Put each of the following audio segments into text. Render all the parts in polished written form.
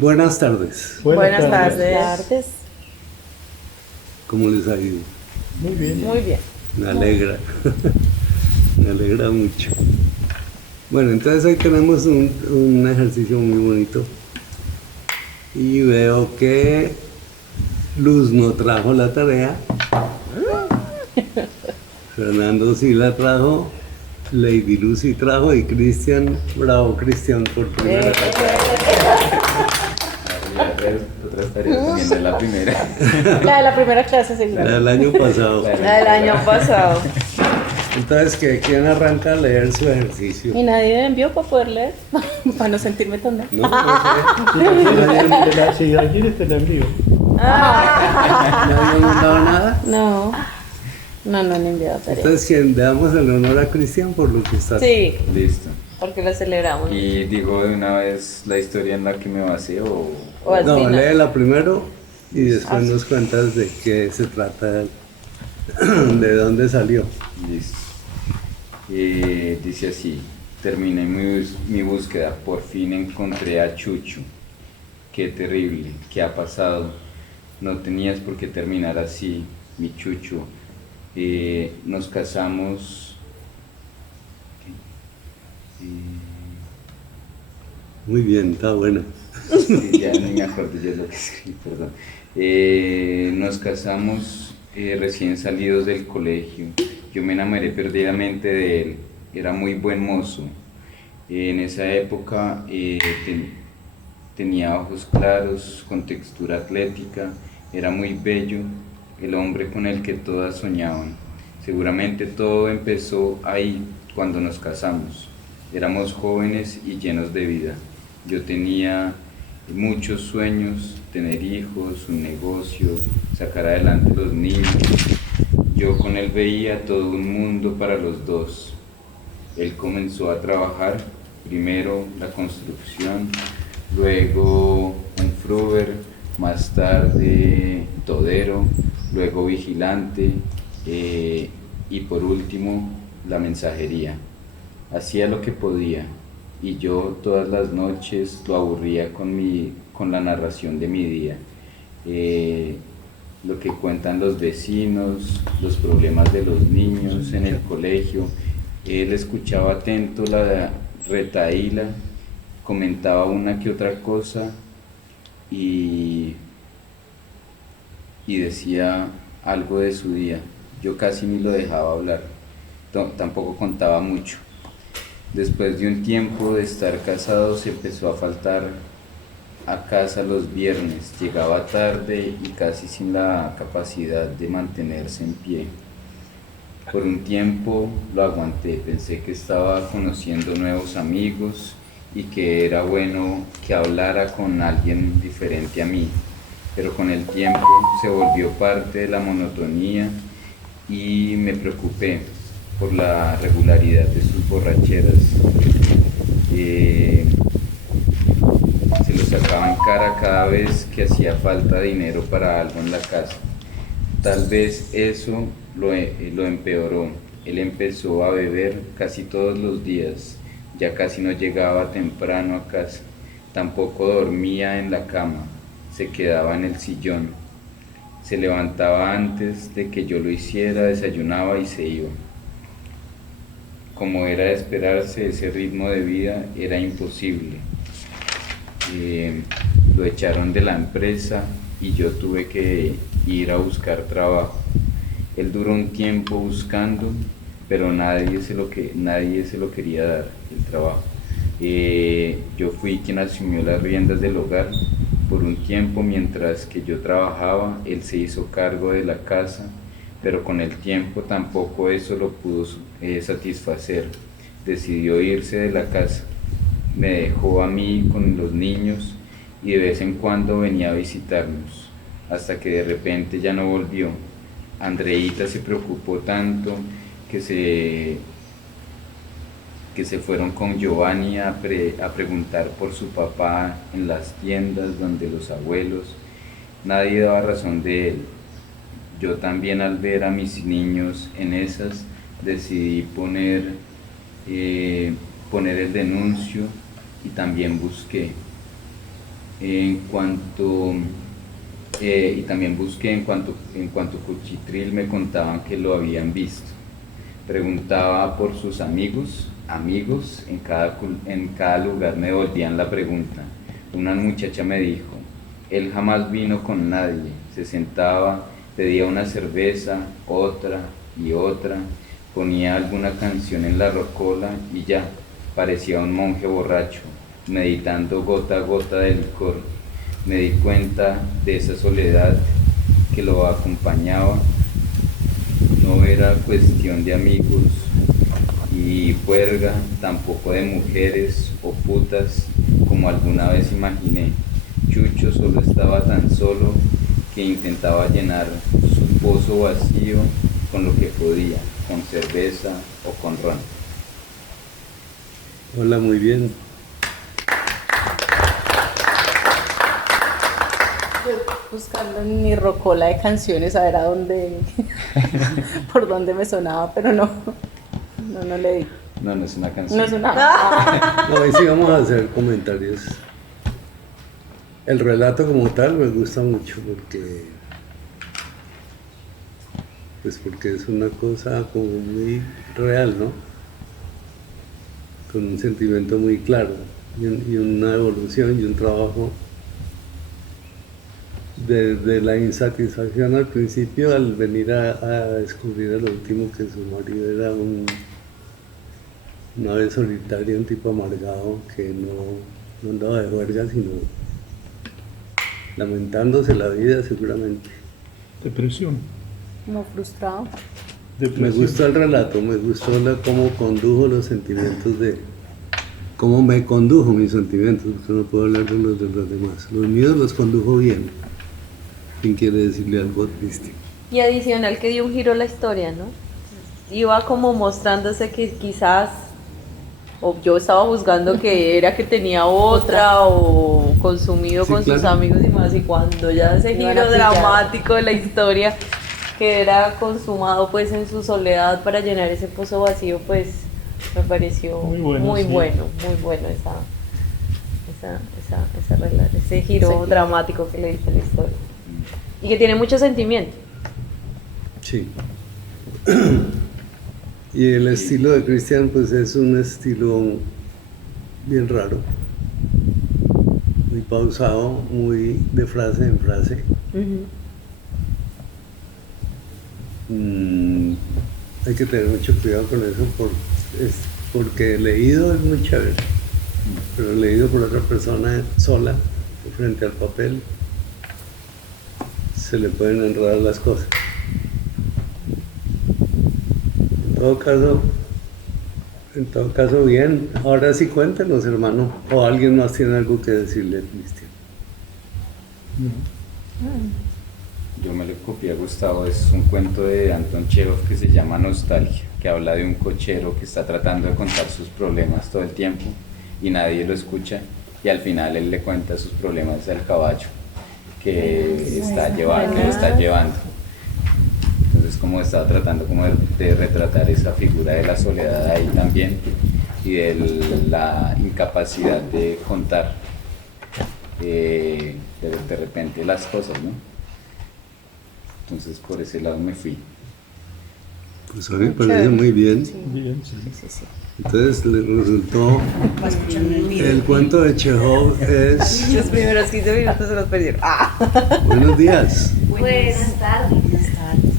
Buenas tardes. Buenas tardes. Tardes. ¿Cómo les ha ido? Muy bien. Muy bien. Me alegra. Me alegra mucho. Bueno, entonces hoy tenemos un ejercicio muy bonito. Y veo que Luz no trajo la tarea. Fernando sí la trajo. Lady Luz sí trajo. Y Cristian, bravo Cristian, por primera vez. Otras tareas también de la primera. La de la primera clase, sí. La del año pasado. La del año pasado. Entonces, ¿quién arranca a leer su ejercicio? Y nadie me envió para poder leer, para no sentirme tan mal. No sé. Si quieres te la envío. ¿Nadie ha mandado nada? No han enviado tarea. Entonces, ¿quién? Le damos el honor a Cristian por lo que está. Sí, Listo. porque la celebramos. Y digo de una vez la historia en la que me basé o... O al No, final. léela primero y después nos cuentas de qué se trata, de dónde salió. Listo. Dice así: terminé mi búsqueda, por fin encontré a Chucho. Qué terrible, ¿qué ha pasado? No tenías por qué terminar así, mi Chucho. Nos casamos... Muy bien, está bueno. Sí, ya ni me acuerdo ya lo que escribí, perdón. Nos casamos recién salidos del colegio. Yo me enamoré perdidamente de él. Era muy buen mozo. En esa época tenía ojos claros, con textura atlética. Era muy bello, el hombre con el que todas soñaban. Seguramente todo empezó ahí, cuando nos casamos. Éramos jóvenes y llenos de vida. Yo tenía muchos sueños: tener hijos, un negocio, sacar adelante los niños. Yo con él veía todo un mundo para los dos. Él comenzó a trabajar, primero la construcción, luego un fruver, más tarde todero, luego vigilante y por último la mensajería. Hacía lo que podía y yo todas las noches lo aburría con la narración de mi día. Lo que cuentan los vecinos, los problemas de los niños en el colegio. Él escuchaba atento la retahíla, comentaba una que otra cosa y decía algo de su día. Yo casi ni lo dejaba hablar, tampoco contaba mucho. Después de un tiempo de estar casados empezó a faltar a casa los viernes, llegaba tarde y casi sin la capacidad de mantenerse en pie. Por un tiempo lo aguanté, pensé que estaba conociendo nuevos amigos y que era bueno que hablara con alguien diferente a mí, pero con el tiempo se volvió parte de la monotonía y me preocupé por la regularidad de sus borracheras. Se lo sacaba en cara cada vez que hacía falta dinero para algo en la casa. Tal vez eso lo empeoró. Él empezó a beber casi todos los días, ya casi no llegaba temprano a casa, tampoco dormía en la cama, se quedaba en el sillón, se levantaba antes de que yo lo hiciera, desayunaba y se iba. Como era de esperarse, ese ritmo de vida era imposible. Lo echaron de la empresa y yo tuve que ir a buscar trabajo. Él duró un tiempo buscando, pero nadie se lo quería dar, el trabajo. Yo fui quien asumió las riendas del hogar por un tiempo. Mientras que yo trabajaba, él se hizo cargo de la casa, pero con el tiempo tampoco eso lo pudo satisfacer. Decidió irse de la casa, me dejó a mí con los niños y de vez en cuando venía a visitarnos, hasta que de repente ya no volvió. Andreita se preocupó tanto que se fueron con Giovanni a preguntar por su papá en las tiendas donde los abuelos. Nadie daba razón de él. Yo también, al ver a mis niños en esas, decidí poner el denuncio y también busqué. En cuanto, y también busqué en cuanto Cuchitril me contaban que lo habían visto. Preguntaba por sus amigos, en cada lugar me volvían la pregunta. Una muchacha me dijo, él jamás vino con nadie, se sentaba, pedía una cerveza, otra y otra, ponía alguna canción en la rocola y ya, parecía un monje borracho, meditando gota a gota de licor. Me di cuenta de esa soledad que lo acompañaba. No era cuestión de amigos y juerga, tampoco de mujeres o putas, como alguna vez imaginé. Chucho solo estaba tan solo que intentaba llenar su pozo vacío con lo que podía, con cerveza o con ron. Hola, muy bien. Buscando en mi rocola de canciones a ver a dónde, por dónde me sonaba, pero no le di. No, no es una canción. No es una. No, hoy sí vamos a hacer comentarios. El relato como tal me gusta mucho porque es una cosa como muy real, ¿no? Con un sentimiento muy claro y una evolución y un trabajo desde la insatisfacción al principio al venir a descubrir al último que su marido era una ave solitaria, un tipo amargado que no andaba de juerga, sino lamentándose la vida seguramente. Depresión. Como frustrado. Me Depresión. gustó el relato, me gustó cómo condujo los sentimientos cómo me condujo mis sentimientos, porque no puedo hablar de los demás. Los míos los condujo bien, sin quiere decirle algo triste. Y adicional que dio un giro a la historia, ¿no? Iba como mostrándose que quizás, o yo estaba juzgando que era que tenía otra o consumido Sí, con sus claro. amigos y más, y cuando ya ese Iban a giro pillar. dramático de la historia, que era consumado pues en su soledad para llenar ese pozo vacío, pues me pareció Muy bueno, muy sí. bueno ese giro Sí. dramático que le dice la historia. Y que tiene mucho sentimiento. Sí. Y el estilo de Cristian, pues es un estilo bien raro, muy pausado, muy de frase en frase. Hay que tener mucho cuidado con eso porque leído es muy chévere, pero leído por otra persona sola, frente al papel, se le pueden enredar las cosas. En todo caso, bien. Ahora sí cuéntenos, hermano, o alguien más tiene algo que decirle a Cristian. Yo me lo copié a Gustavo, es un cuento de Anton Chekhov que se llama Nostalgia, que habla de un cochero que está tratando de contar sus problemas todo el tiempo y nadie lo escucha, y al final él le cuenta sus problemas al caballo que está llevando. Entonces como estaba tratando como de retratar esa figura de la soledad ahí también y de la incapacidad de contar de repente las cosas, ¿no? Entonces por ese lado me fui. Pues a mí me parece muy bien. Bien, sí. Sí. Entonces le resultó, el cuento de Chekhov es Los primeros 15 minutos se los perdieron. Buenos días. Buenas tardes.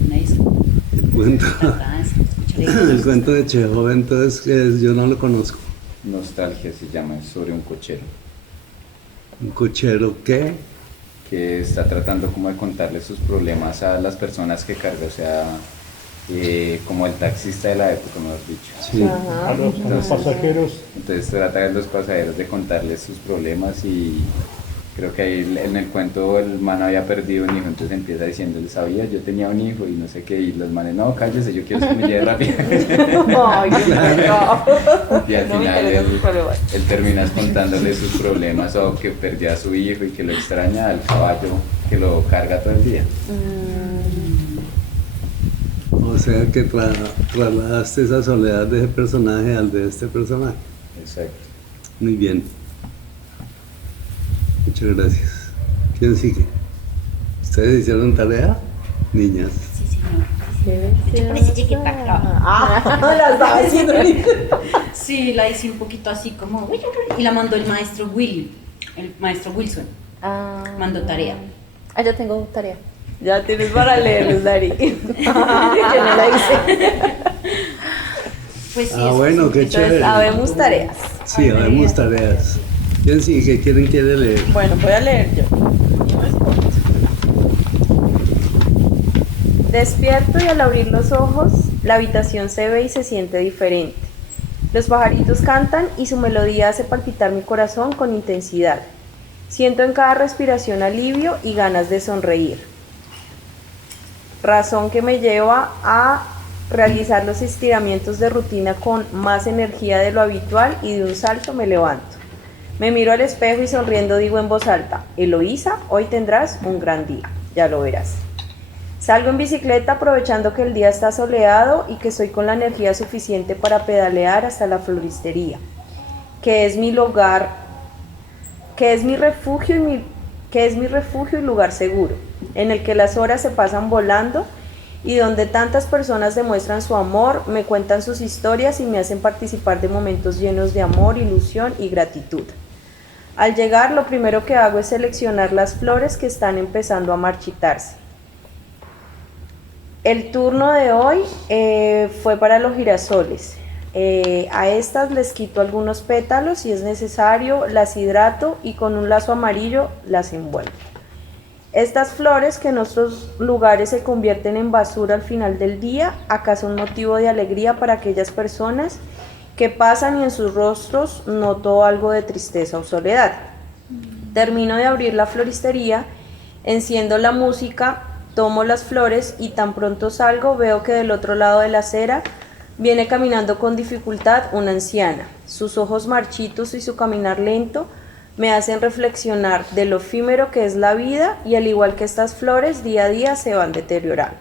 Una disculpa. El cuento, Ah, es que escucharé. el cuento de Chekhov entonces yo no lo conozco. Nostalgia se llama, es sobre un cochero Un cochero que que está tratando como de contarle sus problemas a las personas que carga, o sea, como el taxista de la época, ¿no has dicho? sí, A los pasajeros. Entonces trata de los pasajeros de contarles sus problemas y creo que ahí en el cuento el man había perdido un hijo, entonces empieza diciéndole, sabía, yo tenía un hijo y no sé qué, y los manes, no, cállese, yo quiero que me lleve rápido. Ay, qué pecado. Y al No me final interesan sus problemas. él termina contándole sus problemas o que perdió a su hijo y que lo extraña al caballo que lo carga todo el día. o sea que trasladaste esa soledad de ese personaje al de este personaje. Exacto. Muy bien. Muchas Muchas gracias. ¿Quién sigue? ¿Ustedes hicieron tarea? Niñas. Sí, señor. Yo por eso llegué tan brava. La estaba haciendo ahorita. Sí, la hice un poquito así como... Y la mandó el maestro Wilson. Mandó tarea. Ah, ya tengo tarea. Ya tienes para leerlos, Dari. Yo no la hice. Pues sí, Ah, eso bueno, sí. qué Entonces, chévere. habemos tareas. Sí, habemos tareas. ¿Quién sigue? ¿Quién quiere leer? Bueno, voy a leer yo. No es corto. Despierto y al abrir los ojos, la habitación se ve y se siente diferente. Los pajaritos cantan y su melodía hace palpitar mi corazón con intensidad. Siento en cada respiración alivio y ganas de sonreír. Razón que me lleva a realizar los estiramientos de rutina con más energía de lo habitual y de un salto me levanto. Me miro al espejo y sonriendo digo en voz alta: Eloísa, hoy tendrás un gran día, ya lo verás. Salgo en bicicleta aprovechando que el día está soleado y que estoy con la energía suficiente para pedalear hasta la floristería, que es mi lugar, que es mi refugio y lugar seguro, en el que las horas se pasan volando y donde tantas personas demuestran su amor, me cuentan sus historias y me hacen participar de momentos llenos de amor, ilusión y gratitud. Al llegar, lo primero que hago es seleccionar las flores que están empezando a marchitarse. El turno de hoy fue para los girasoles. A estas les quito algunos pétalos si es necesario, las hidrato y con un lazo amarillo las envuelvo. Estas flores que en otros lugares se convierten en basura al final del día, acá son motivo de alegría para aquellas personas que pasan y en sus rostros noto algo de tristeza o soledad. Termino de abrir la floristería, enciendo la música, tomo las flores y tan pronto salgo veo que del otro lado de la acera viene caminando con dificultad una anciana. Sus ojos marchitos y su caminar lento me hacen reflexionar de lo efímero que es la vida y al igual que estas flores día a día se van deteriorando.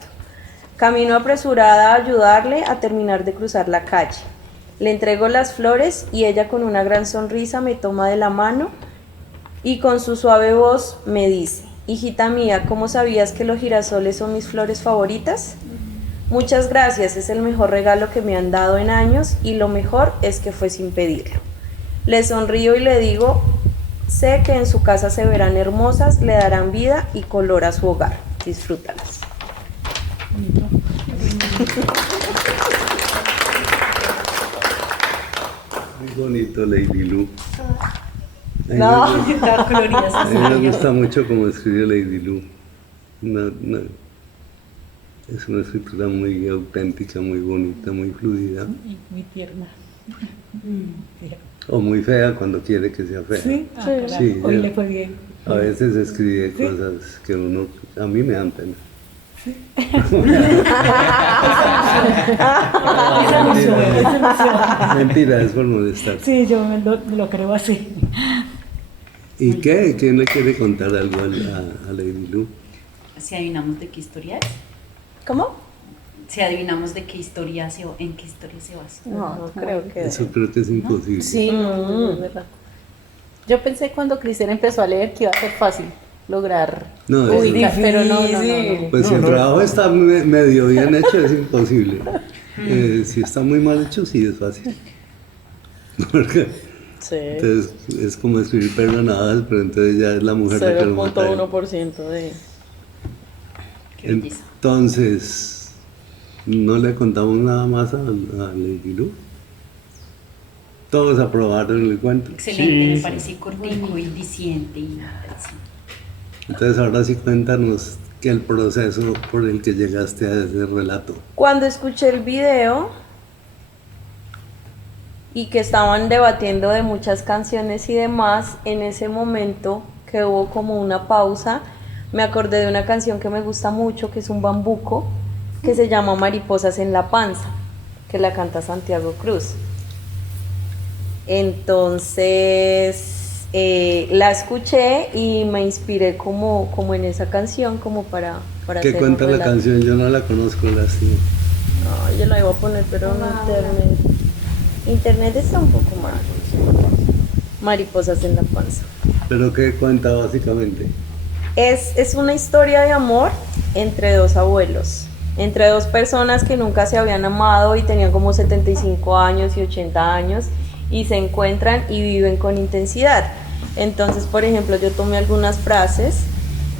Camino apresurada a ayudarle a terminar de cruzar la calle. Le entrego las flores y ella con una gran sonrisa me toma de la mano y con su suave voz me dice: hijita mía, ¿cómo sabías que los girasoles son mis flores favoritas? Muchas gracias, es el mejor regalo que me han dado en años y lo mejor es que fue sin pedirlo. Le sonrío y le digo: sé que en su casa se verán hermosas, le darán vida y color a su hogar. Disfrútalas. Muy bonito, Lady Lu. No, todas coloridas. A mí me gusta mucho cómo escribe Lady Lu. Es una escritura muy auténtica, muy bonita, muy fluida. Muy tierna. O muy fea cuando quiere que sea fea. Sí, claro. Sí, Hoy ya. le fue bien. A veces escribe cosas que a mí me dan pena. Mentira, es por molestar. Sí, yo me lo creo así. ¿Y qué? ¿Quién le quiere contar algo a Lady Lu? Si adivinamos de qué historia es. ¿Cómo? Si adivinamos de qué historia en qué historia se basa. No, creo que... Eso creo que es imposible. Sí, no, es verdad. Yo pensé cuando Cristian empezó a leer que iba a ser fácil lograr No, es ubicar, pero no. Pues si el trabajo está medio bien hecho, es imposible. Si está muy mal hecho, sí es fácil. Porque Sí. entonces es como escribir perro navajas, pero entonces ya es la mujer la que lo mata. 0.1% de... Qué belleza. Entonces, ¿no le contamos nada más a Lady Lu? Todos aprobaron el cuento. Excelente, Sí, me sí. parece cortico y diciente y así. Entonces ahora sí cuéntanos que el proceso por el que llegaste a ese relato. Cuando escuché el video y que estaban debatiendo de muchas canciones y demás, en ese momento que hubo como una pausa, me acordé de una canción que me gusta mucho, que es un bambuco, que se llama Mariposas en la Panza, que la canta Santiago Cruz. Entonces la escuché y me inspiré como en esa canción, como para ¿Qué hacer cuenta un la relato. canción? Yo no la conozco, lástima. No, yo la iba a poner, pero en internet. Internet está un poco mal. Mariposas en la panza. ¿Pero qué cuenta básicamente? Es una historia de amor entre dos abuelos, entre dos personas que nunca se habían amado y tenían como 75 años y 80 años y se encuentran y viven con intensidad. Entonces, por ejemplo, yo tomé algunas frases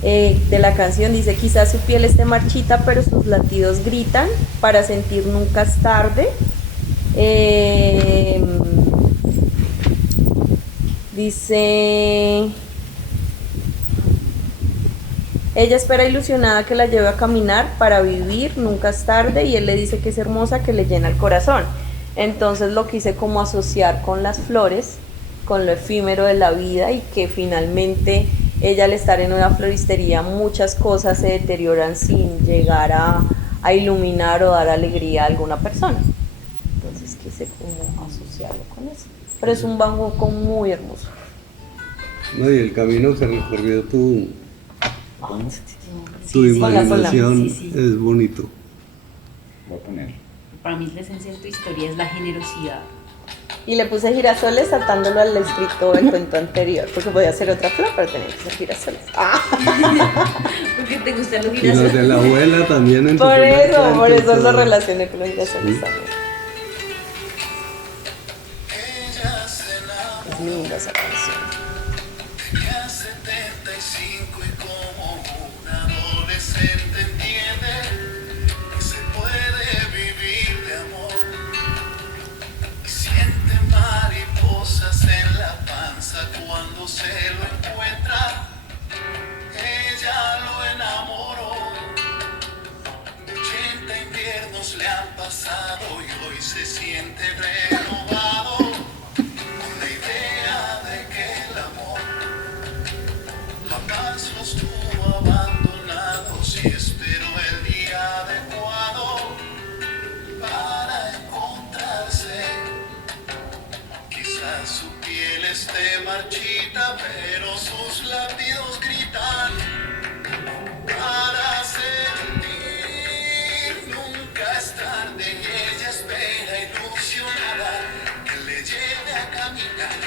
de la canción. Dice: quizás su piel esté marchita, pero sus latidos gritan para sentir nunca es tarde. Dice: ella espera ilusionada que la lleve a caminar para vivir, nunca es tarde, y él le dice que es hermosa, que le llena el corazón. Entonces lo quise como asociar con las flores, con lo efímero de la vida, y que finalmente ella, al estar en una floristería, muchas cosas se deterioran sin llegar a iluminar o dar alegría a alguna persona. Entonces quise como asociarlo con eso. Pero es un banjo muy hermoso. No, y el camino que recorrió tu Sí, imaginación sí. es bonito. Voy a poner. Para mí la esencia de tu historia es la generosidad. Y le puse girasoles atándolo al escrito del cuento anterior, porque podía ser otra flor, pero tenía que ser girasoles. Porque te gustan los Y los girasoles. de la abuela también en tu Por primer eso cuento, lo todo. relacioné con los girasoles Sí. también. Es linda esa canción. Tenía 75 y como un adolescente entiende que se puede vivir de amor. Y siente mariposas en la panza cuando se lo encuentra. Ella lo enamoró. 80 inviernos le han pasado y hoy se siente renovado. Con la idea de que el amor jamás los tuvo abandonados y esperó el día adecuado para encontrarse. Quizás su piel esté marchita, pero sus latidos gritan para sentir. Nunca es tarde y ella espera ilusionada que le lleve a caminar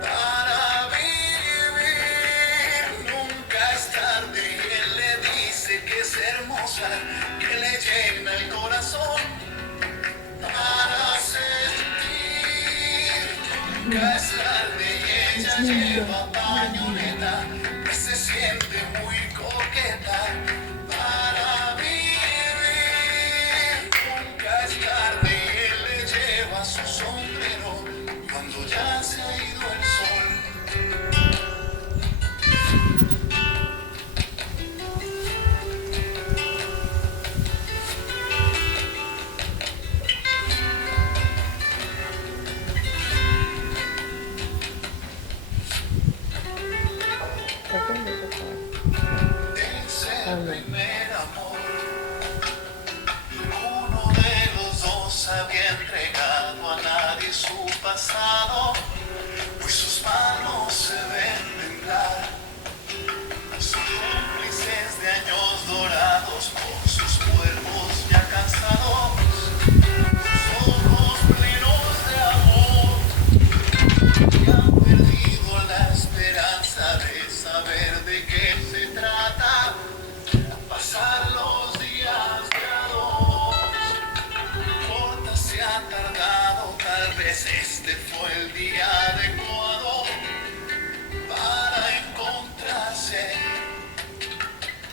para vivir. Nunca es tarde y él le dice que es hermosa, que le llena el corazón para sentir. Nunca es tarde y ella lleva pañoleta, que se siente muy coqueta para vivir. Nunca es tarde y él le lleva su sombrero cuando ya se ha ido el sol. Es el primer amor. Uno de los dos había entregado a nadie su pasado, pues sus manos se ven temblar. Son cómplices de años dorados por sus cuerpos ya cansados. Sus ojos plenos de amor y han perdido la esperanza de saber de qué se trata. Pasar los días de a dos, no importa si ha tardado, tal vez este fue el día adecuado para encontrarse.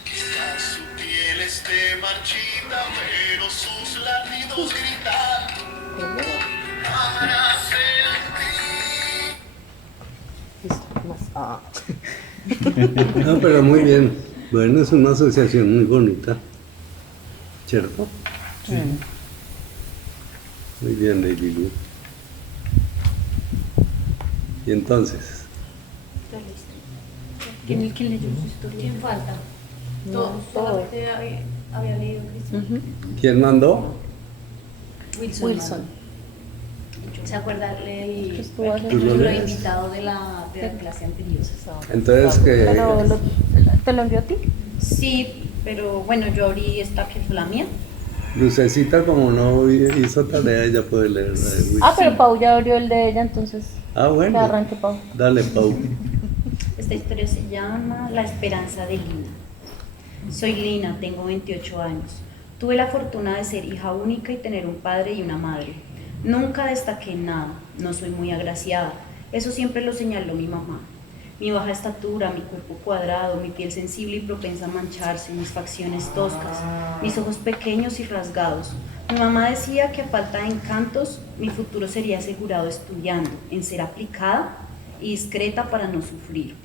Quizás su piel esté marchita, pero sus latidos gritan para sentir. No, pero muy bien. Bueno, es una asociación muy bonita, ¿cierto? Sí. Muy bien, Lady Lu. Y entonces, ¿Quién leyó su historia? ¿Quién falta? Solamente había leído Cristian. ¿quién mandó? Wilson. ¿Se acuerda el Estuvo hace- ¿Tú lo lo lees? invitado de la clase anterior? Entonces, Pero ¿te lo envió a ti? Sí, pero bueno, yo abrí esta que fue la mía Lucecita, como no hizo tarea, ella puede leer la de Wilson. Ah, pero Pau ya abrió el de ella, entonces Ah, que bueno. arranque Pau. Dale, Pau. Esta historia se llama La esperanza de Lina. Soy Lina, tengo 28 años. Tuve la fortuna de ser hija única y tener un padre y una madre. Nunca destaqué en nada, no soy muy agraciada, eso siempre lo señaló mi mamá. Mi baja estatura, mi cuerpo cuadrado, mi piel sensible y propensa a mancharse, mis facciones toscas, mis ojos pequeños y rasgados. Mi mamá decía que a falta de encantos, mi futuro sería asegurado estudiando, en ser aplicada y discreta para no sufrir.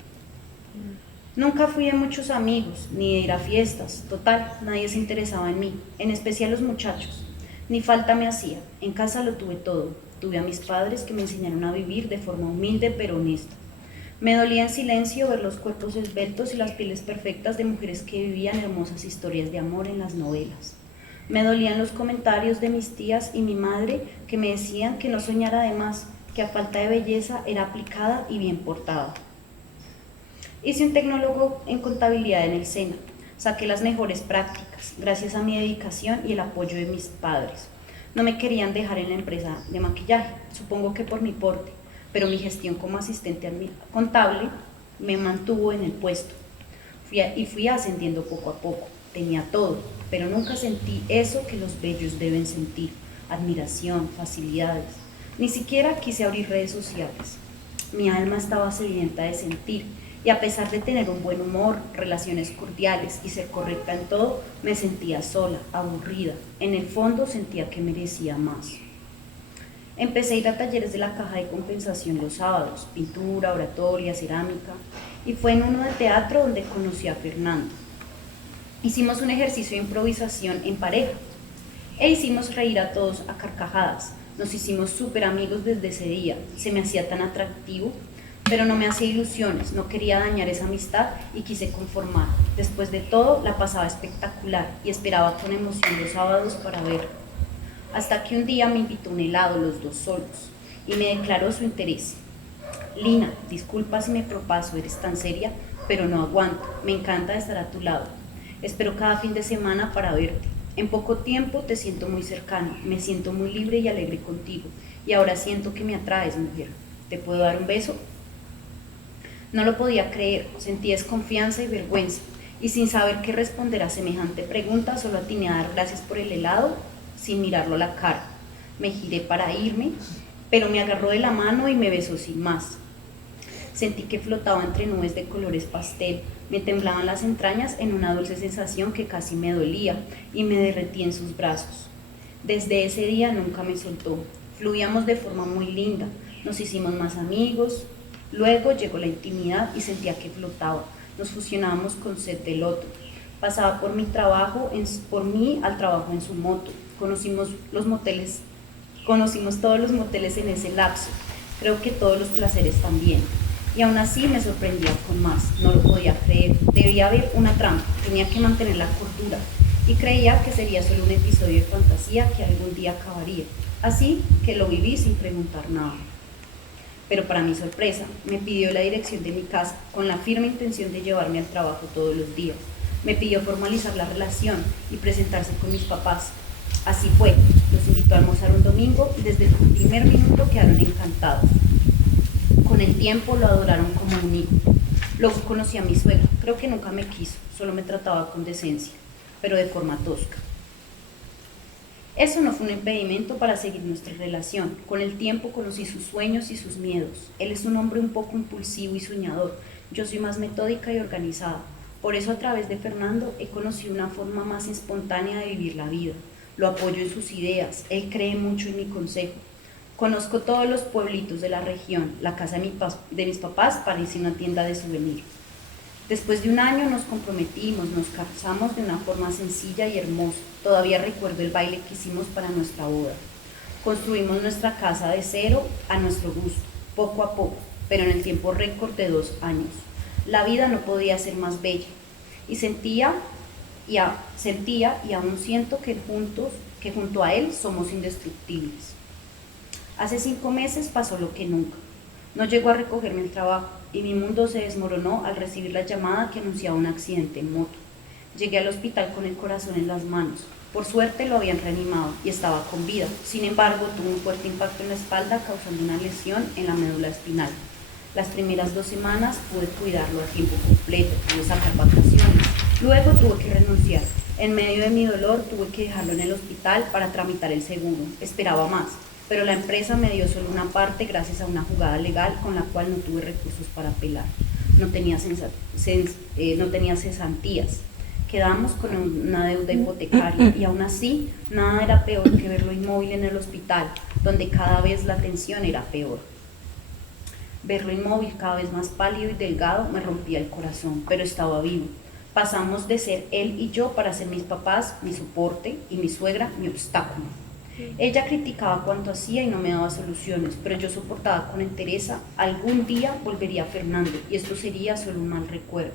Nunca fui de muchos amigos, ni de ir a fiestas, total, nadie se interesaba en mí, en especial los muchachos. Ni falta me hacía, en casa lo tuve todo, tuve a mis padres que me enseñaron a vivir de forma humilde pero honesta. Me dolía en silencio ver los cuerpos esbeltos y las pieles perfectas de mujeres que vivían hermosas historias de amor en las novelas. Me dolían los comentarios de mis tías y mi madre que me decían que no soñara de más, que a falta de belleza era aplicada y bien portada. Hice un tecnólogo en contabilidad en el SENA. Saqué las mejores prácticas, gracias a mi dedicación y el apoyo de mis padres. No me querían dejar en la empresa de maquillaje, supongo que por mi porte, pero mi gestión como asistente contable me mantuvo en el puesto. Fui ascendiendo poco a poco. Tenía todo, pero nunca sentí eso que los bellos deben sentir: admiración, facilidades. Ni siquiera quise abrir redes sociales. Mi alma estaba sedienta de sentir, y a pesar de tener un buen humor, relaciones cordiales y ser correcta en todo, me sentía sola, aburrida. En el fondo sentía que merecía más. Empecé a ir a talleres de la caja de compensación los sábados, pintura, oratoria, cerámica, y fue en uno de teatro donde conocí a Fernando. Hicimos un ejercicio de improvisación en pareja e hicimos reír a todos a carcajadas. Nos hicimos súper amigos desde ese día, se me hacía tan atractivo, pero no me hacía ilusiones, no quería dañar esa amistad y quise conformar. Después de todo, la pasaba espectacular y esperaba con emoción los sábados para verlo. Hasta que un día me invitó a un helado, los dos solos, y me declaró su interés. Lina, disculpa si me propaso, eres tan seria, pero no aguanto, me encanta estar a tu lado. Espero cada fin de semana para verte. En poco tiempo te siento muy cercano, me siento muy libre y alegre contigo, y ahora siento que me atraes, mujer. ¿Te puedo dar un beso? No lo podía creer, sentí desconfianza y vergüenza, y sin saber qué responder a semejante pregunta, solo atiné a dar gracias por el helado, sin mirarlo a la cara. Me giré para irme, pero me agarró de la mano y me besó sin más. Sentí que flotaba entre nubes de colores pastel, me temblaban las entrañas en una dulce sensación que casi me dolía, y me derretí en sus brazos. Desde ese día nunca me soltó, fluíamos de forma muy linda, nos hicimos más amigos. Luego llegó la intimidad y sentía que flotaba. Nos fusionábamos con sed de loto. Pasaba por mí al trabajo en su moto. Conocimos todos los moteles en ese lapso. Creo que todos los placeres también. Y aún así me sorprendía con más. No lo podía creer. Debía haber una trampa. Tenía que mantener la cordura. Y creía que sería solo un episodio de fantasía que algún día acabaría. Así que lo viví sin preguntar nada. Pero para mi sorpresa, me pidió la dirección de mi casa con la firme intención de llevarme al trabajo todos los días. Me pidió formalizar la relación y presentarse con mis papás. Así fue, los invitó a almorzar un domingo y desde el primer minuto quedaron encantados. Con el tiempo lo adoraron como un hijo. Luego conocí a mi suegra, creo que nunca me quiso, solo me trataba con decencia, pero de forma tosca. Eso no fue un impedimento para seguir nuestra relación. Con el tiempo conocí sus sueños y sus miedos. Él es un hombre un poco impulsivo y soñador. Yo soy más metódica y organizada. Por eso a través de Fernando he conocido una forma más espontánea de vivir la vida. Lo apoyo en sus ideas. Él cree mucho en mi consejo. Conozco todos los pueblitos de la región. La casa de mis papás parece una tienda de souvenir. Después de un año nos comprometimos, nos casamos de una forma sencilla y hermosa. Todavía recuerdo el baile que hicimos para nuestra boda. Construimos nuestra casa de cero a nuestro gusto, poco a poco, pero en el tiempo récord de 2 años. La vida no podía ser más bella. Y sentía y aún siento que junto a él somos indestructibles. Hace 5 meses pasó lo que nunca. No llegó a recogerme el trabajo y mi mundo se desmoronó al recibir la llamada que anunciaba un accidente en moto. Llegué al hospital con el corazón en las manos. Por suerte lo habían reanimado y estaba con vida. Sin embargo, tuvo un fuerte impacto en la espalda causando una lesión en la médula espinal. Las primeras 2 semanas pude cuidarlo a tiempo completo, pude sacar vacaciones. Luego tuve que renunciar. En medio de mi dolor tuve que dejarlo en el hospital para tramitar el seguro. Esperaba más, pero la empresa me dio solo una parte gracias a una jugada legal con la cual no tuve recursos para apelar. No tenía cesantías. Quedamos con una deuda hipotecaria y aún así nada era peor que verlo inmóvil en el hospital, donde cada vez la tensión era peor. Verlo inmóvil, cada vez más pálido y delgado, me rompía el corazón, pero estaba vivo. Pasamos de ser él y yo para ser mis papás, mi soporte, y mi suegra, mi obstáculo. Ella criticaba cuanto hacía y no me daba soluciones, pero yo soportaba con entereza. Algún día volvería Fernando y esto sería solo un mal recuerdo.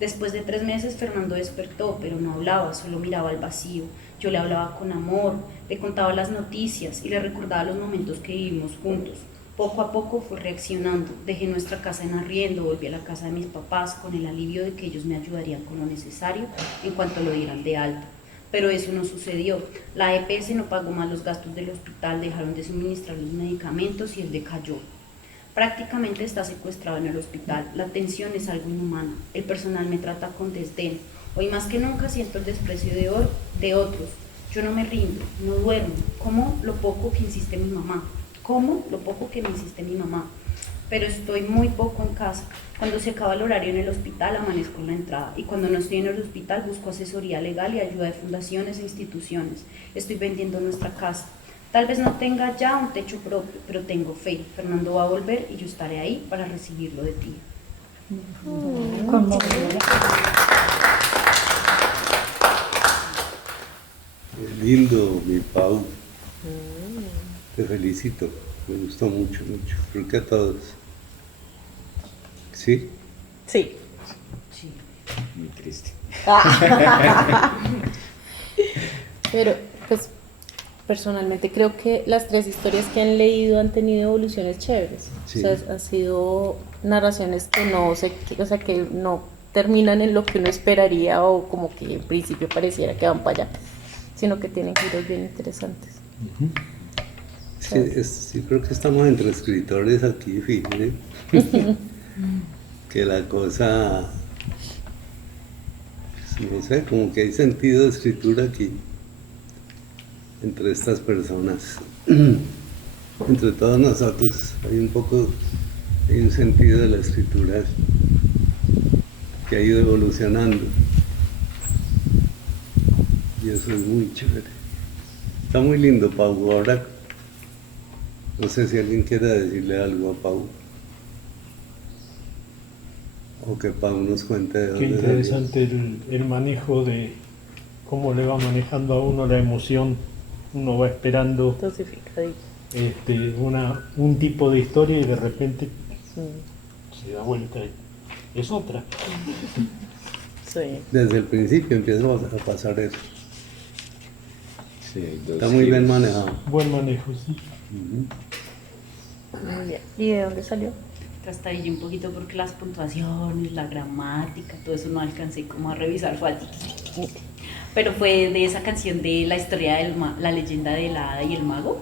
Después de 3 meses Fernando despertó, pero no hablaba, solo miraba al vacío. Yo le hablaba con amor, le contaba las noticias y le recordaba los momentos que vivimos juntos. Poco a poco fue reaccionando, dejé nuestra casa en arriendo, volví a la casa de mis papás con el alivio de que ellos me ayudarían con lo necesario en cuanto lo dieran de alta. Pero eso no sucedió, la EPS no pagó más los gastos del hospital, dejaron de suministrar los medicamentos y él decayó. Prácticamente está secuestrado en el hospital, la atención es algo inhumana, el personal me trata con desdén, hoy más que nunca siento el desprecio de otros, yo no me rindo, no duermo, como lo poco que insiste mi mamá. Como lo poco que me insiste mi mamá, pero estoy muy poco en casa. Cuando se acaba el horario en el hospital amanezco en la entrada y cuando no estoy en el hospital busco asesoría legal y ayuda de fundaciones e instituciones. Estoy vendiendo nuestra casa. Tal vez no tenga ya un techo propio, pero tengo fe. Fernando va a volver y yo estaré ahí para recibirlo de ti. Qué lindo, mi Pau. Te felicito, me gustó mucho, mucho. Creo que a todos. ¿Sí? Sí. Muy triste. Pero, pues, personalmente creo que las 3 historias que han leído han tenido evoluciones chéveres. Sí. O sea, han sido narraciones que que no terminan en lo que uno esperaría o como que en principio pareciera que van para allá, sino que tienen giros bien interesantes. Sí, creo que estamos entre escritores aquí, fíjense. Que la cosa, pues, no sé, como que hay sentido de escritura aquí, entre estas personas, entre todos nosotros, hay un sentido de la escritura que ha ido evolucionando. Y eso es muy chévere. Está muy lindo, Pau. Ahora, no sé si alguien quiere decirle algo a Pau. O que Pau nos cuente de dónde Qué salió. interesante el manejo de cómo le va manejando a uno la emoción. Uno va esperando Dosificadito. un tipo de historia y de repente se da vuelta y es otra. Sí. Desde el principio empieza a pasar eso. Sí, hay 2 Está muy bien giros. manejado. Buen manejo, sí. Muy bien. ¿Y de dónde salió? Trastabillé un poquito porque las puntuaciones, la gramática, todo eso no alcancé como a revisar, fue así. Pero fue de esa canción de la historia la leyenda de la hada y el mago,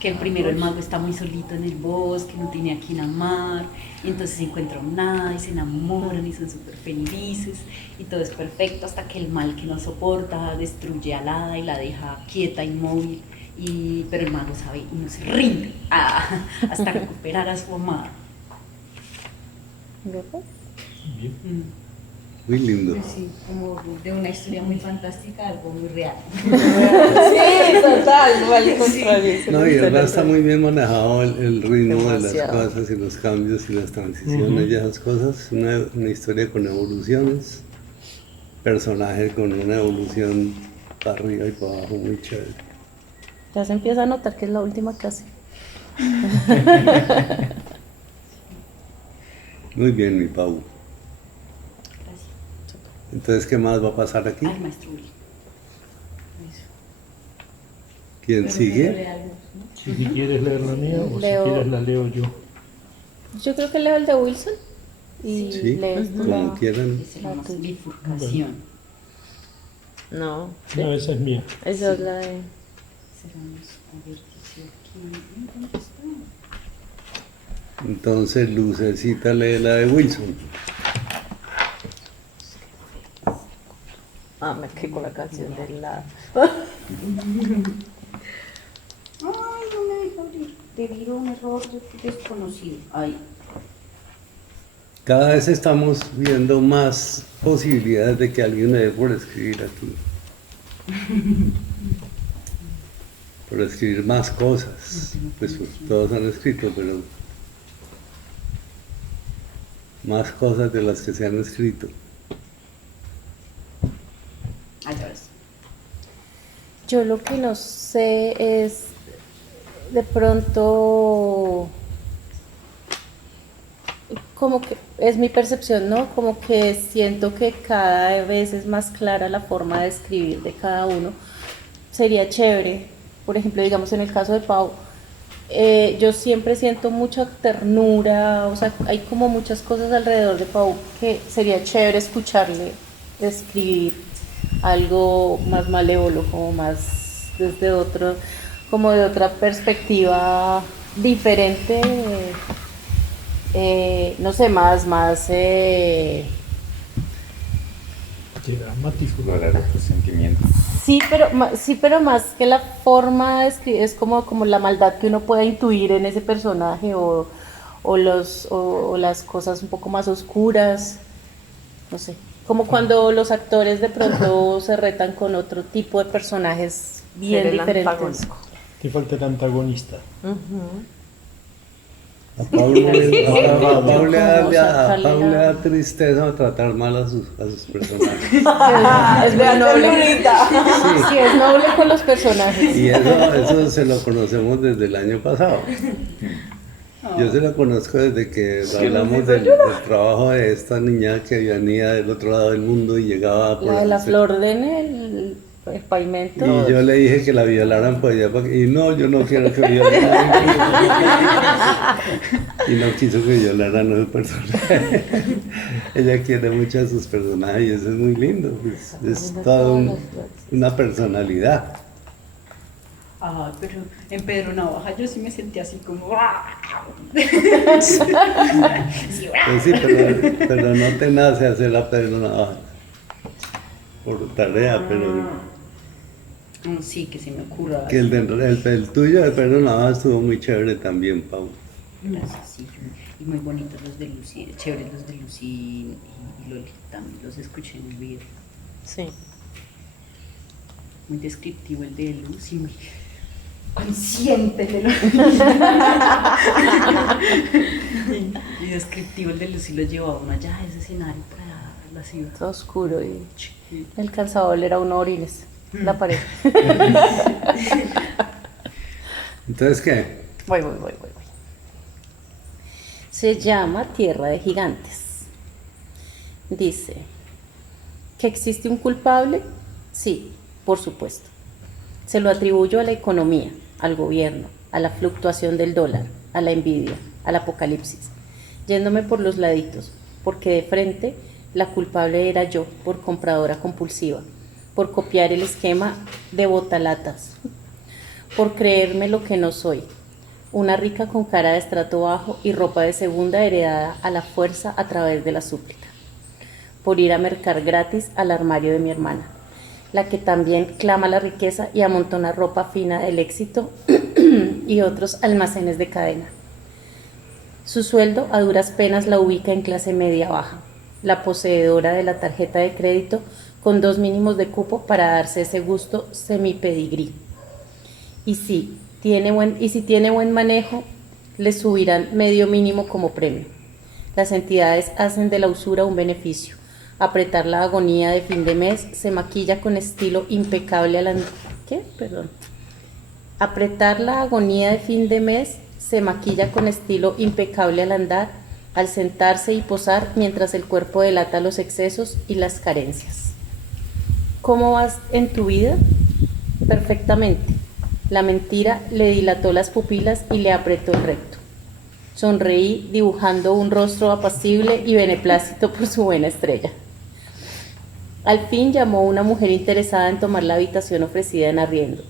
que el mago está muy solito en el bosque, no tiene a quien amar, y entonces se encuentra un hada y se enamoran y son súper felices y todo es perfecto hasta que el mal que no soporta destruye a la hada y la deja quieta, inmóvil, pero el mago sabe y no se rinde hasta recuperar a su amada. Bien. Muy lindo. Sí, como de una historia muy fantástica, algo muy real. Sí, total, vale, No, y además está muy bien manejado el ritmo de Demasiado. las cosas y los cambios y las transiciones y esas cosas. Una historia con evoluciones, personaje con una evolución para arriba y para abajo muy chévere. Ya se empieza a notar que es la última que hace. Muy bien, mi Pau. Gracias. Entonces, ¿qué más va a pasar aquí? Ay, maestro Uri. Eso. ¿Quién Pero sigue? me algo, ¿no? Si quieres leer la mía o Leo. si quieres la leo yo. Yo creo que leo el de Wilson y Sí, lees tú como la... quieran. Se llama bifurcación. No. No, esa es mía. Esa es la de... Cerramos, a ver, dice aquí. ¿Dónde está? Entonces, Lucecita lee la de Wilson. Ah, me quedé con la canción del lado. Ay, no me deja abrir. Debido a un error desconocido. Ay, Cada vez estamos viendo más posibilidades de que alguien me dé por escribir aquí. Por escribir más cosas. Pues todos han escrito, pero más cosas de las que se han escrito. allá ves. Yo lo que no sé es, de pronto, como que es mi percepción, ¿no? Como que siento que cada vez es más clara la forma de escribir de cada uno. Sería chévere, por ejemplo, digamos en el caso de Pau, yo siempre siento mucha ternura, o sea, hay como muchas cosas alrededor de Pau que sería chévere escucharle escribir algo más malévolo, como más desde otro, como de otra perspectiva diferente, no sé, más Qué dramático. Explorar otros sentimientos. sí, pero más que la forma de escribir, es como la maldad que uno pueda intuir en ese personaje o las cosas un poco más oscuras, no sé, como cuando los actores de pronto se retan con otro tipo de personajes bien Ser el diferentes. antagónico. Te falta el antagonista. A Pablo le sacarle la- da tristeza tratar mal a sus personajes. Es muy noble. Sí. Sí, es noble con los personajes. Y eso se lo conocemos desde el año pasado. Yo se lo conozco desde que hablamos del trabajo de esta niña que venía del otro lado del mundo y llegaba por La de la hacer- flor de el pavimento. Y yo le dije que la violaran por allá y no, yo no quiero que violaran. Y no quiso que violaran a los personajes. Ella quiere mucho a sus personajes y eso es muy lindo. Pues, es toda una personalidad. Ah, pero en Pedro Navaja yo sí me sentí así como. Pues sí, pero no te nace hacer la persona por tarea, pero Sí, que se me ocurra. que el tuyo de Pedro Navaja estuvo muy chévere también, Pau. Gracias, sí. Y muy bonitos los de Lucy, chéveres los de Lucy y Loli, también los escuché en el video. Sí. Muy descriptivo el de Lucy, muy consciente de lo y descriptivo el de Lucy lo llevaba uno allá a ese escenario para la ciudad. Todo oscuro y alcanzaba a oler a unos orines. La pared. Entonces, ¿qué? Voy. Se llama Tierra de Gigantes. Dice, ¿que existe un culpable? Sí, por supuesto. Se lo atribuyo a la economía, al gobierno, a la fluctuación del dólar, a la envidia, al apocalipsis, yéndome por los laditos, porque de frente la culpable era yo por compradora compulsiva, por copiar el esquema de botalatas, por creerme lo que no soy, una rica con cara de estrato bajo y ropa de segunda heredada a la fuerza a través de la súplica, por ir a mercar gratis al armario de mi hermana, la que también clama la riqueza y amontona ropa fina del éxito y otros almacenes de cadena. Su sueldo a duras penas la ubica en clase media baja, la poseedora de la tarjeta de crédito con 2 mínimos de cupo para darse ese gusto semi-pedigrí. Y si tiene buen manejo, le subirán medio mínimo como premio. Las entidades hacen de la usura un beneficio. Apretar la agonía de fin de mes, se maquilla con estilo impecable al andar. ¿Qué? Perdón. Apretar la agonía de fin de mes, se maquilla con estilo impecable al andar, al sentarse y posar mientras el cuerpo delata los excesos y las carencias. ¿Cómo vas en tu vida? Perfectamente. La mentira le dilató las pupilas y le apretó el recto. Sonreí dibujando un rostro apacible y beneplácito por su buena estrella. Al fin llamó una mujer interesada en tomar la habitación ofrecida en arriendo.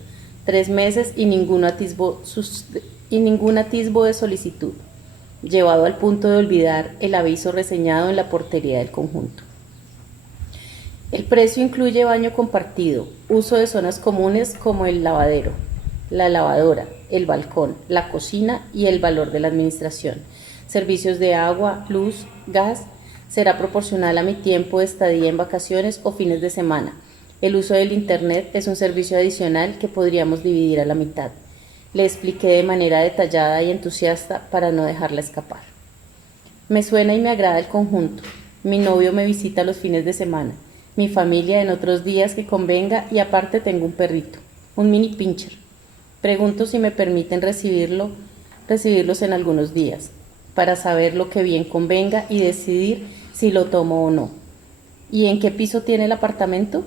3 meses y ningún atisbo de solicitud, llevado al punto de olvidar el aviso reseñado en la portería del conjunto. El precio incluye baño compartido, uso de zonas comunes como el lavadero, la lavadora, el balcón, la cocina y el valor de la administración. Servicios de agua, luz, gas. Será proporcional a mi tiempo de estadía en vacaciones o fines de semana. El uso del internet es un servicio adicional que podríamos dividir a la mitad. Le expliqué de manera detallada y entusiasta para no dejarla escapar. Me suena y me agrada el conjunto. Mi novio me visita los fines de semana. Mi familia en otros días que convenga y aparte tengo un perrito, un mini pincher. Pregunto si me permiten recibirlos en algunos días, para saber lo que bien convenga y decidir si lo tomo o no. ¿Y en qué piso tiene el apartamento?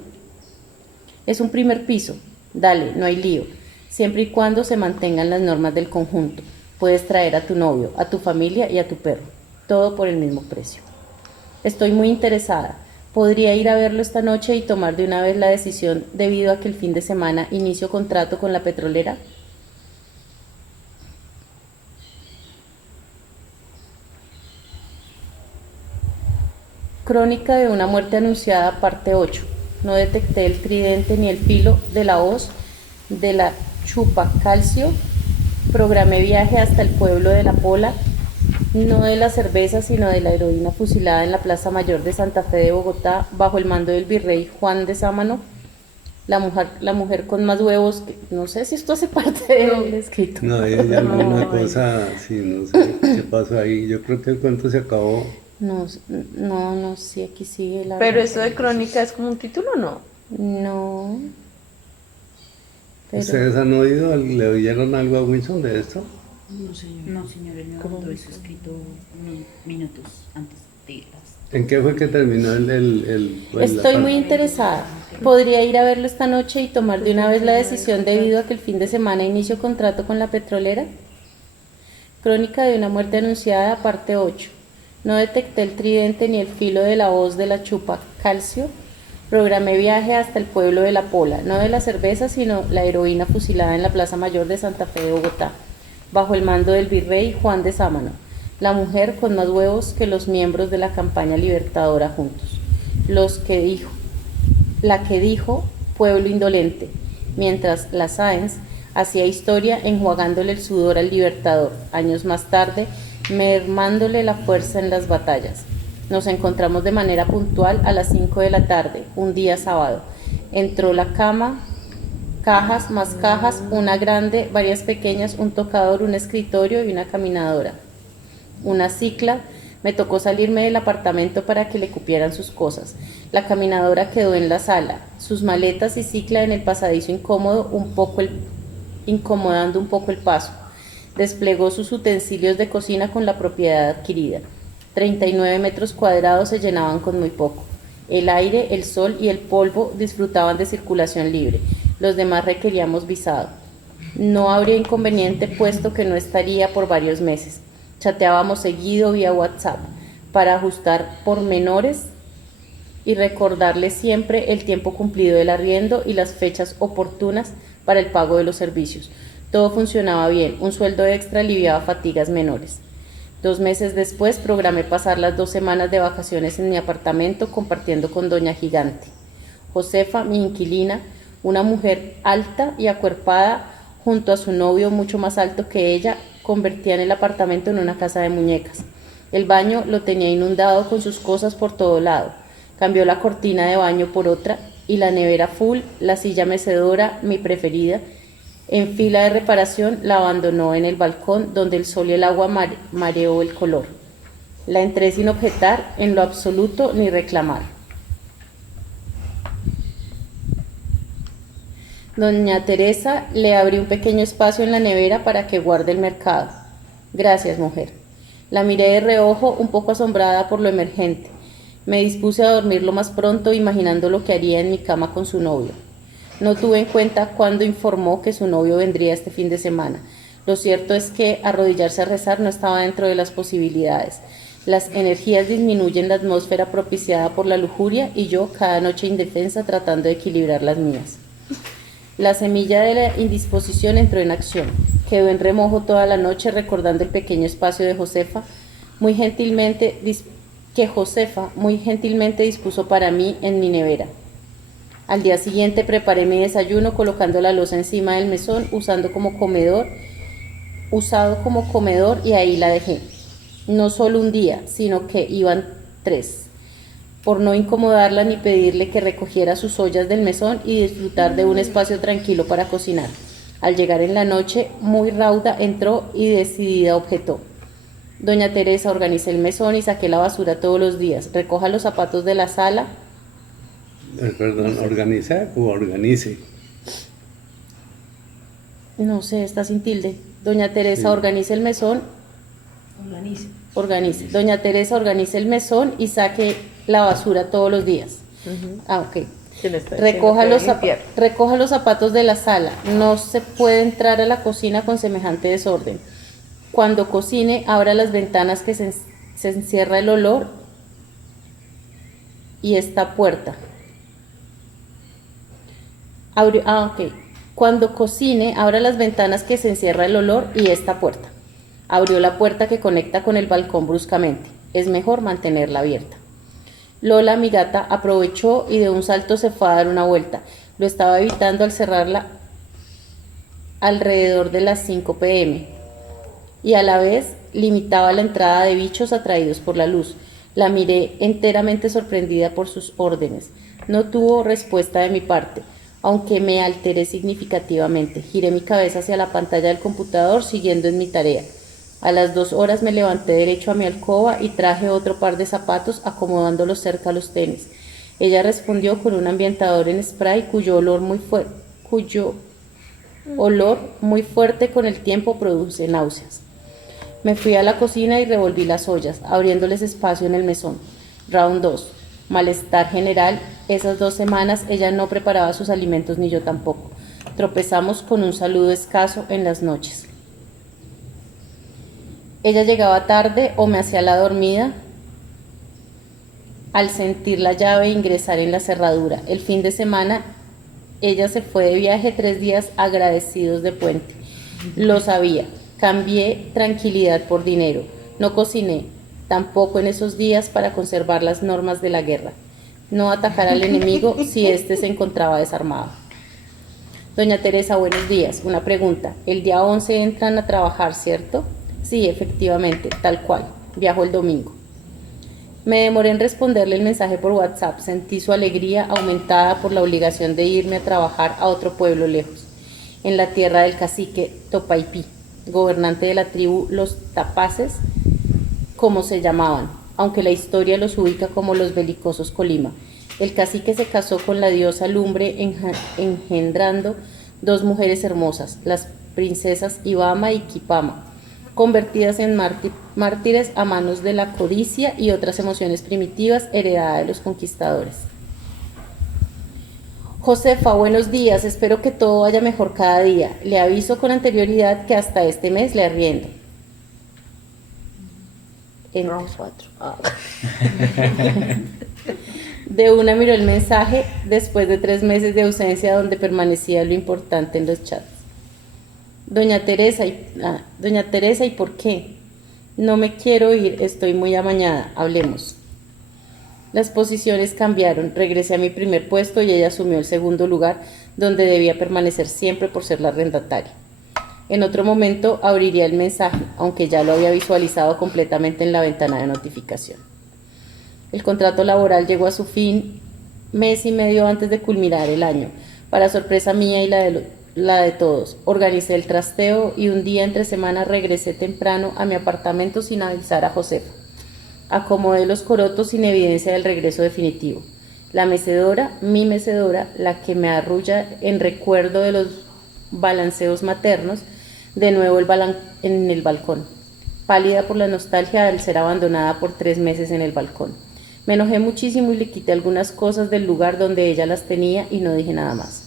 Es un primer piso. Dale, no hay lío. Siempre y cuando se mantengan las normas del conjunto. Puedes traer a tu novio, a tu familia y a tu perro. Todo por el mismo precio. Estoy muy interesada. ¿Podría ir a verlo esta noche y tomar de una vez la decisión debido a que el fin de semana inicio contrato con la petrolera? Crónica de una muerte anunciada, parte 8. No detecté el tridente ni el filo de la hoz de la chupacalcio. Programé viaje hasta el pueblo de La Pola, no de la cerveza, sino de la heroína fusilada en la Plaza Mayor de Santa Fe de Bogotá, bajo el mando del virrey Juan de Sámano. La mujer con más huevos, no sé si esto hace parte del escrito. No, hay alguna cosa, sí, no sé qué pasó ahí. Yo creo que el cuento se acabó. No, sí, aquí sigue la... Pero eso de crónica es como un título, ¿no? No. Pero... ¿Ustedes han oído, le oyeron algo a Wilson de esto? No, señor, él me mandó eso escrito unos minutos antes de las... ¿En qué fue que terminó Estoy muy interesada. ¿Podría ir a verlo esta noche y tomar de una vez la decisión debido a que el fin de semana inicio contrato con la petrolera? Crónica de una muerte anunciada, parte 8. No detecté el tridente ni el filo de la hoz de la chupa calcio. Programé viaje hasta el pueblo de La Pola, no de la cerveza, sino la heroína fusilada en la Plaza Mayor de Santa Fe de Bogotá, bajo el mando del virrey Juan de Sámano. La mujer con más huevos que los miembros de la campaña libertadora juntos. La que dijo pueblo indolente, mientras la Sáenz hacía historia enjuagándole el sudor al libertador, años más tarde, mermándole la fuerza en las batallas. Nos encontramos de manera puntual a las 5 de la tarde, un día sábado. Entró la cama, cajas más cajas, una grande, varias pequeñas, un tocador, un escritorio y una caminadora. Una cicla. Me tocó salirme del apartamento para que le cupieran sus cosas. La caminadora quedó en la sala, sus maletas y cicla en el pasadizo incomodando un poco el paso. Desplegó sus utensilios de cocina con la propiedad adquirida. 39 metros cuadrados se llenaban con muy poco. El aire, el sol y el polvo disfrutaban de circulación libre. Los demás requeríamos visado. No habría inconveniente puesto que no estaría por varios meses. Chateábamos seguido vía WhatsApp para ajustar pormenores y recordarle siempre el tiempo cumplido del arriendo y las fechas oportunas para el pago de los servicios. Todo funcionaba bien, un sueldo extra aliviaba fatigas menores. 2 meses después programé pasar las 2 semanas de vacaciones en mi apartamento compartiendo con Doña Gigante. Josefa, mi inquilina, una mujer alta y acuerpada, junto a su novio mucho más alto que ella, convertían el apartamento en una casa de muñecas. El baño lo tenía inundado con sus cosas por todo lado. Cambió la cortina de baño por otra y la nevera full, la silla mecedora, mi preferida, en fila de reparación, la abandonó en el balcón donde el sol y el agua mareó el color. La entré sin objetar en lo absoluto ni reclamar. Doña Teresa le abrió un pequeño espacio en la nevera para que guarde el mercado. Gracias, mujer. La miré de reojo, un poco asombrada por lo emergente. Me dispuse a dormir lo más pronto, imaginando lo que haría en mi cama con su novio. No tuve en cuenta cuando informó que su novio vendría este fin de semana. Lo cierto es que arrodillarse a rezar no estaba dentro de las posibilidades. Las energías disminuyen la atmósfera propiciada por la lujuria y yo cada noche indefensa tratando de equilibrar las mías. La semilla de la indisposición entró en acción. Quedó en remojo toda la noche recordando el pequeño espacio de Josefa, que Josefa muy gentilmente dispuso para mí en mi nevera. Al día siguiente preparé mi desayuno colocando la loza encima del mesón, usado como comedor y ahí la dejé. No solo un día, sino que iban 3. Por no incomodarla ni pedirle que recogiera sus ollas del mesón y disfrutar de un espacio tranquilo para cocinar. Al llegar en la noche, muy rauda, entró y decidida objetó. Doña Teresa, organicé el mesón y saqué la basura todos los días. Recoja los zapatos de la sala. Perdón, ¿organizar o organice? No sé, está sin tilde. Doña Teresa, Sí. organice el mesón. Organice. Doña Teresa, organice el mesón y saque la basura todos los días. Ok. Recoja los zapatos de la sala. No se puede entrar a la cocina con semejante desorden. Cuando cocine, abra las ventanas que se encierra el olor y esta puerta. Cuando cocine, abra las ventanas que se encierra el olor y esta puerta. Abrió la puerta que conecta con el balcón bruscamente. Es mejor mantenerla abierta. Lola, mi gata, aprovechó y de un salto se fue a dar una vuelta. Lo estaba evitando al cerrarla alrededor de las 5 p.m. y a la vez limitaba la entrada de bichos atraídos por la luz. La miré enteramente sorprendida por sus órdenes. No tuvo respuesta de mi parte, aunque me alteré significativamente. Giré mi cabeza hacia la pantalla del computador siguiendo en mi tarea. A las 2 horas me levanté derecho a mi alcoba y traje otro par de zapatos acomodándolos cerca a los tenis. Ella respondió con un ambientador en spray cuyo olor muy fuerte con el tiempo produce náuseas. Me fui a la cocina y revolví las ollas, abriéndoles espacio en el mesón. Round 2. Malestar general. Esas 2 semanas ella no preparaba sus alimentos ni yo tampoco. Tropezamos con un saludo escaso en las noches. Ella llegaba tarde o me hacía la dormida al sentir la llave ingresar en la cerradura. El fin de semana ella se fue de viaje 3 días agradecidos de puente. Lo sabía. Cambié tranquilidad por dinero. No cociné, tampoco en esos días para conservar las normas de la guerra. No atacar al enemigo si éste se encontraba desarmado. Doña Teresa, buenos días. Una pregunta. El día 11 entran a trabajar, ¿cierto? Sí, efectivamente, tal cual. Viajo el domingo. Me demoré en responderle el mensaje por WhatsApp. Sentí su alegría aumentada por la obligación de irme a trabajar a otro pueblo lejos, en la tierra del cacique Topaipí, gobernante de la tribu Los Tapaces, como se llamaban, aunque la historia los ubica como los belicosos Colima. El cacique se casó con la diosa Lumbre, engendrando 2 mujeres hermosas, las princesas Ibama y Quipama, convertidas en mártires a manos de la codicia y otras emociones primitivas heredadas de los conquistadores. Josefa, buenos días, espero que todo vaya mejor cada día. Le aviso con anterioridad que hasta este mes le arriendo. Round 4. De una miró el mensaje después de 3 meses de ausencia donde permanecía lo importante en los chats. Doña Teresa, ¿y por qué? No me quiero ir, estoy muy amañada, hablemos. Las posiciones cambiaron, regresé a mi primer puesto y ella asumió el segundo lugar, donde debía permanecer siempre por ser la arrendataria. En otro momento abriría el mensaje, aunque ya lo había visualizado completamente en la ventana de notificación. El contrato laboral llegó a su fin 1 mes y medio antes de culminar el año, para sorpresa mía y la de todos. Organicé el trasteo y un día entre semana regresé temprano a mi apartamento sin avisar a Josefa. Acomodé los corotos sin evidencia del regreso definitivo. La mecedora, mi mecedora, la que me arrulla en recuerdo de los balanceos maternos, de nuevo en el balcón, pálida por la nostalgia al ser abandonada por 3 meses en el balcón. Me enojé muchísimo y le quité algunas cosas del lugar donde ella las tenía y no dije nada más.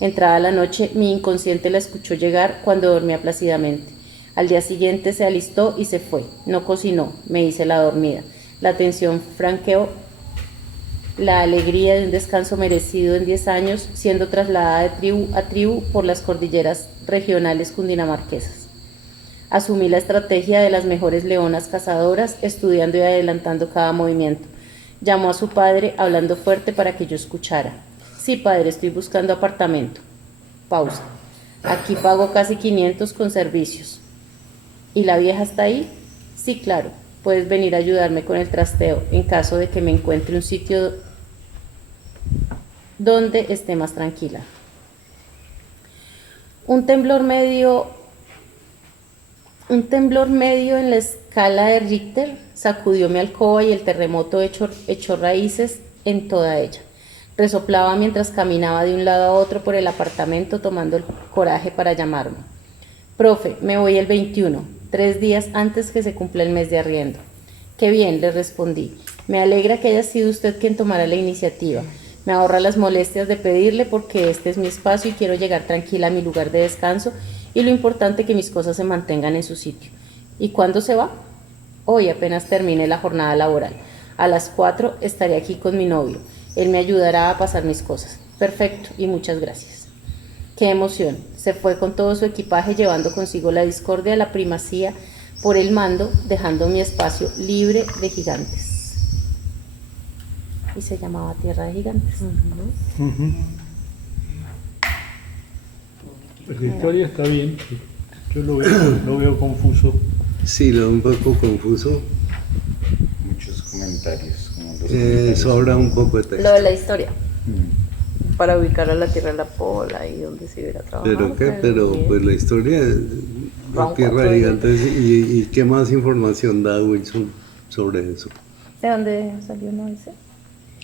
Entrada la noche, mi inconsciente la escuchó llegar cuando dormía plácidamente. Al día siguiente se alistó y se fue. No cocinó, me hice la dormida. La tensión franqueó la alegría de un descanso merecido en 10 años, siendo trasladada de tribu a tribu por las cordilleras regionales cundinamarquesas. Asumí la estrategia de las mejores leonas cazadoras, estudiando y adelantando cada movimiento. Llamó a su padre, hablando fuerte para que yo escuchara. Sí, padre, estoy buscando apartamento. Pausa. Aquí pago casi 500 con servicios. ¿Y la vieja está ahí? Sí, claro. Puedes venir a ayudarme con el trasteo en caso de que me encuentre un sitio donde esté más tranquila. Un temblor medio en la escala de Richter sacudió mi alcoba y el terremoto echó raíces en toda ella. Resoplaba mientras caminaba de un lado a otro por el apartamento tomando el coraje para llamarme. Profe, me voy el 21, 3 días antes que se cumpla el mes de arriendo. Qué bien, le respondí. Me alegra que haya sido usted quien tomara la iniciativa. Me ahorra las molestias de pedirle porque este es mi espacio y quiero llegar tranquila a mi lugar de descanso y lo importante que mis cosas se mantengan en su sitio. ¿Y cuándo se va? Hoy apenas termine la jornada laboral. A las 4 estaré aquí con mi novio. Él me ayudará a pasar mis cosas. Perfecto y muchas gracias. Qué emoción. Se fue con todo su equipaje llevando consigo la discordia, la primacía por el mando, dejando mi espacio libre de gigantes. Y se llamaba Tierra de Gigantes. Pues la historia está bien. Yo lo veo confuso. Sí, lo veo un poco confuso. Muchos comentarios. Como los comentarios. Sobra un poco de texto. Lo de la historia, Mm. para ubicar a la Tierra de la Pola y donde se hubiera trabajado. ¿Pero qué? Pero bien. pues la historia de Van Tierra 4 de días. Gigantes y qué más información da Wilson sobre eso. ¿De dónde salió, no dice?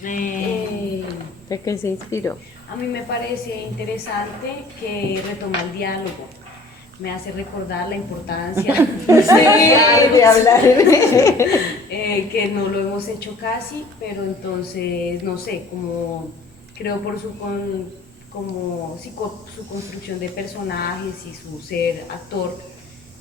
¿De qué se inspiró? A mí me parece interesante que retoma el diálogo. Me hace recordar la importancia de hablar. que no lo hemos hecho casi, pero entonces, no sé, como creo por su construcción de personajes y su ser actor,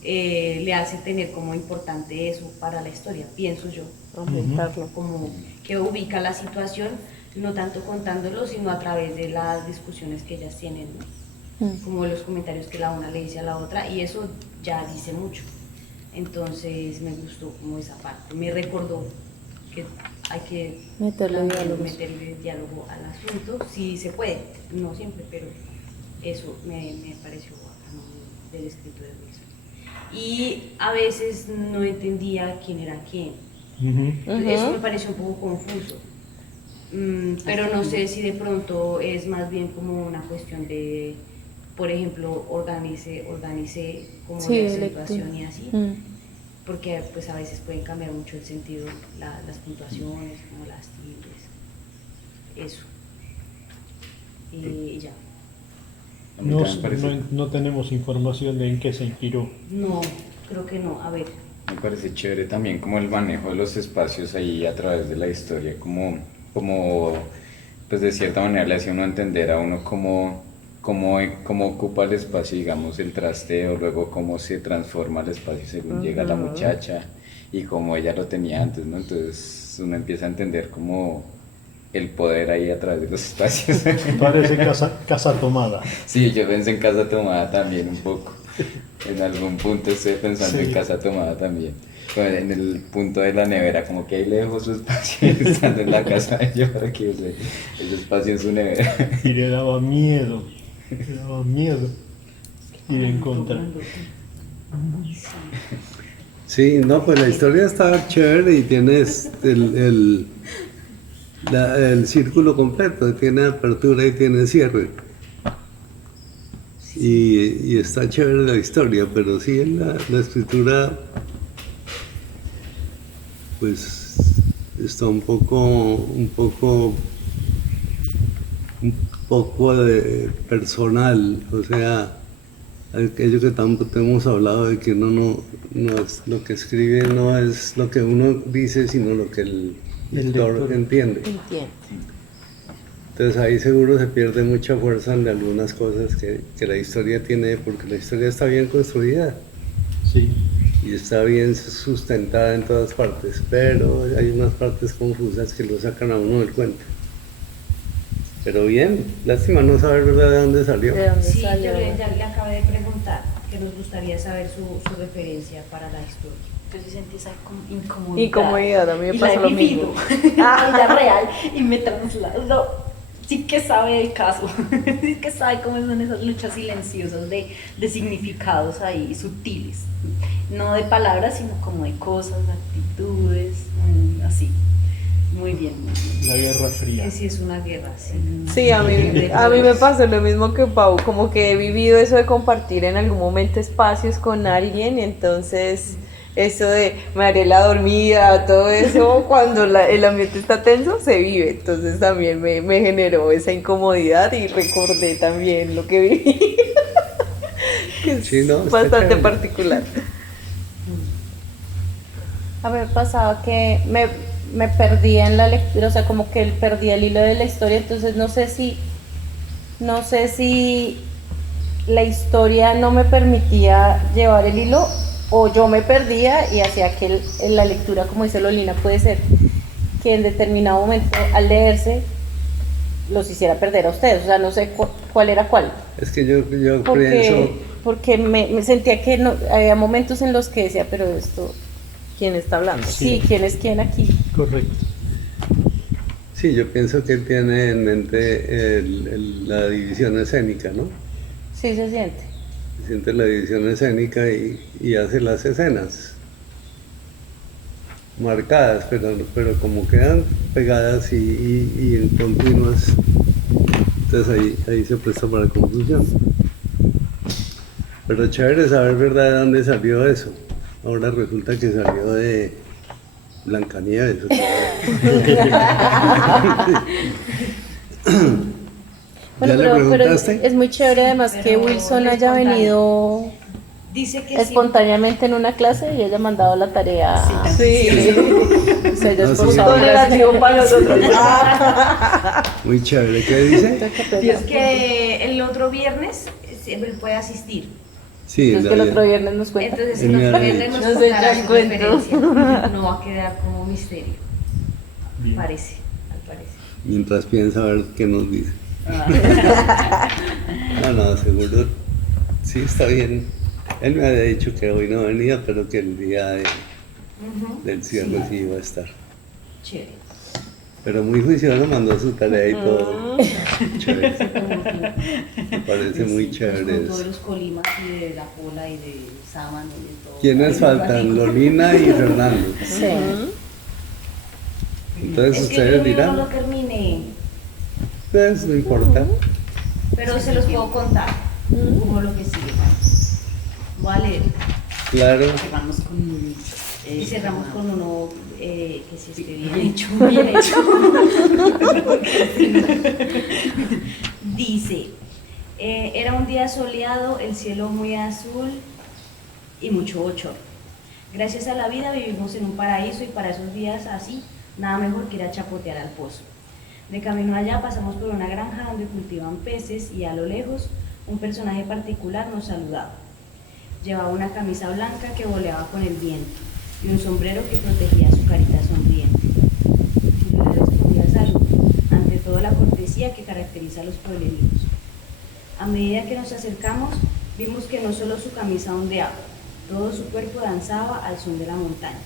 le hace tener como importante eso para la historia, pienso yo. Aumentarlo. Como que ubica la situación, no tanto contándolo, sino a través de las discusiones que ellas tienen, ¿no? Como los comentarios que la una le dice a la otra, y eso ya dice mucho. Entonces me gustó como esa parte, me recordó que hay que meterle diálogo al asunto, si se puede, no siempre, pero eso me pareció bacano del escrito de Wilson. Y a veces no entendía quién era quién. Eso me pareció un poco confuso. Pero no sé si de pronto es más bien como una cuestión de, por ejemplo, organice como Sí, la acentuación y así, porque pues a veces pueden cambiar mucho el sentido, las puntuaciones, como las tildes, eso. Y ya. A mí también me parece- No tenemos información de en qué se inspiró. No, creo que no. A ver, Me parece chévere también como el manejo de los espacios ahí a través de la historia, como pues de cierta manera le hace uno entender a uno cómo ocupa el espacio, digamos, el trasteo, luego cómo se transforma el espacio según llega la muchacha y cómo ella lo tenía antes, ¿no? Entonces uno empieza a entender como el poder ahí a través de los espacios. Parece casa tomada. Sí, yo pensé en Casa Tomada también un poco. En algún punto estoy pensando en Casa Tomada también. Bueno, en el punto de la nevera, como que ahí le dejo su espacio estando en la casa de ella para que use ese espacio en su nevera. Y le daba miedo ir en contra. Sí, no, pues la historia está chévere y tienes el círculo completo, tiene apertura y tiene cierre. Y está chévere la historia, pero sí en la escritura pues está un poco de personal, o sea, aquello que tanto hemos hablado de que uno no es lo que escribe, no es lo que uno dice, sino lo que el lector entiende. Entiendo. Entonces ahí seguro se pierde mucha fuerza en algunas cosas que la historia tiene, porque la historia está bien construida. Sí. y está bien sustentada en todas partes, pero hay unas partes confusas que lo sacan a uno del cuento. Pero bien, lástima no saber verdad de dónde salió. ¿De dónde Sí, salió? ya le acabé de preguntar que nos gustaría saber su referencia para la historia. Yo sí sentí esa incomodidad. Incomodidad, a mí me Y pasa la he lo vivido mismo. en la vida real y me traslado. Sí que sabe del caso, sí que sabe cómo son esas luchas silenciosas de significados ahí sutiles. No de palabras, sino como de cosas, actitudes, así. Muy bien, muy bien. La Guerra Fría. Que sí es una guerra, sí. Sí, a mí me pasa lo mismo que Pau, como que he vivido eso de compartir en algún momento espacios con alguien, entonces eso de me haré la dormida, todo eso, cuando el ambiente está tenso, se vive, entonces también me generó esa incomodidad y recordé también lo que viví, que es Sí, no, está bastante chévere. particular. A mí me pasaba que me perdía en la lectura, o sea, como que perdía el hilo de la historia, entonces no sé si la historia no me permitía llevar el hilo o yo me perdía y hacía que en la lectura, como dice Lolina, puede ser que en determinado momento al leerse los hiciera perder a ustedes, o sea, no sé cuál era cuál. Es que yo pienso, Porque me sentía que no, había momentos en los que decía, pero esto, ¿Quién está hablando? sí, ¿quién es quién aquí? Correcto. sí, yo pienso que él tiene en mente la división escénica, ¿no? Sí se siente. Siente la división escénica y hace las escenas marcadas, pero como quedan pegadas y en continuas, entonces ahí se presta para confusión. Pero chévere saber verdad de dónde salió eso. Ahora resulta que salió de Blancanieves. Bueno, ¿Ya le pero preguntaste? es muy chévere además Sí, que pero Wilson haya espontáneo. venido Dice que espontáneamente en una clase y haya mandado la tarea. Sí, Se haya No, sí. esforzado. punto negativo para nosotros. Muy chévere. ¿Qué dice? sí. Es que el otro viernes él puede asistir. Sí, Entonces que el otro viernes nos cuenta. Entonces Él el me otro había viernes dicho. nos Nos echa contará el su cuento. referencia. No va a quedar como misterio, Bien. parece, al parecer. Mientras piensa a ver qué nos dice. No, seguro. Sí, está bien. Él me había dicho que hoy no venía, pero que el día del cierre sí iba a estar. Chévere. Pero muy juicioso, mandó su tarea y todo. Chévere. Me parece muy chévere Con todos eso. los colimas y de la Pola y de Sámano y de todo. ¿Quiénes faltan? Lolina y Fernando. Sí. Entonces Es que ustedes yo no dirán, lo terminé, pues no importa. pero se los puedo contar como lo que sigue. Voy a leer. Claro. Cerramos con Y cerramos con uno que sí esté bien hecho. Bien hecho. Dice, era un día soleado, el cielo muy azul y mucho bochorno. Gracias a la vida vivimos en un paraíso y para esos días así, nada mejor que ir a chapotear al pozo. De camino allá pasamos por una granja donde cultivan peces y a lo lejos un personaje particular nos saludaba. Llevaba una camisa blanca que voleaba con el viento y un sombrero que protegía su carita sonriente. Yo le respondía salud, ante todo la cortesía que caracteriza a los pueblerinos. A medida que nos acercamos, vimos que no solo su camisa ondeaba, todo su cuerpo danzaba al son de la montaña.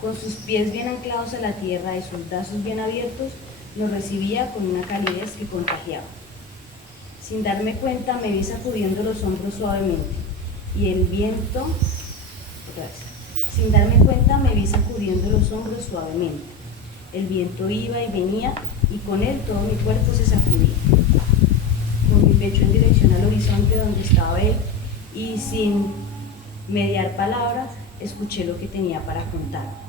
Con sus pies bien anclados a la tierra y sus brazos bien abiertos, nos recibía con una calidez que contagiaba. Sin darme cuenta, me vi sacudiendo los hombros suavemente, y el viento, otra vez, sin darme cuenta, me vi sacudiendo los hombros suavemente. El viento iba y venía, y con él todo mi cuerpo se sacudía. Con mi pecho en dirección al horizonte donde estaba él, y sin mediar palabras, escuché lo que tenía para contar.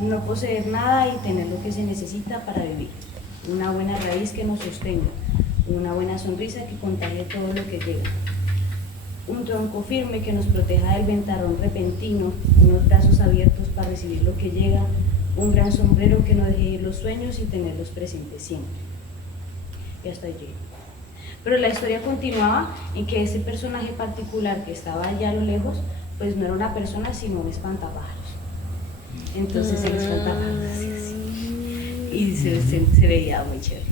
No poseer nada y tener lo que se necesita para vivir. Una buena raíz que nos sostenga, una buena sonrisa que contagie todo lo que llega. Un tronco firme que nos proteja del ventarrón repentino, unos brazos abiertos para recibir lo que llega, un gran sombrero que no deje ir los sueños y tenerlos presentes siempre. Y hasta allí. Pero la historia continuaba en que ese personaje particular que estaba allá a lo lejos, pues no era una persona, sino un espantapájaros. Entonces el espantapájaros hacía así. Y se veía muy chévere.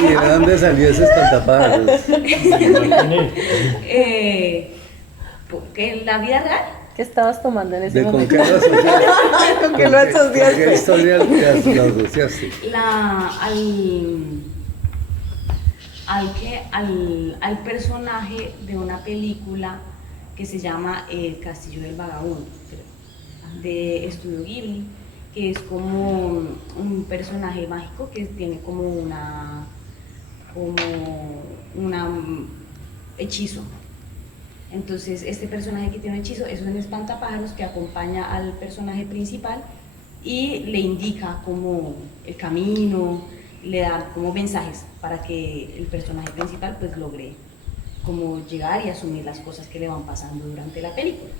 ¿Y de dónde salió ese espantapájaros? Que en la vida real, ¿Qué estabas tomando en ese ¿De con momento? qué lo asociaste? ¿Con qué lo ¿Con qué asociaste? historia lo asociaste? al personaje de una película que se llama El Castillo del Vagabundo, creo, de Estudio Ghibli, que es como un personaje mágico que tiene como un hechizo. Entonces este personaje que tiene un hechizo es un espantapájaros que acompaña al personaje principal y le indica como el camino, le da como mensajes para que el personaje principal pues logre como llegar y asumir las cosas que le van pasando durante la película.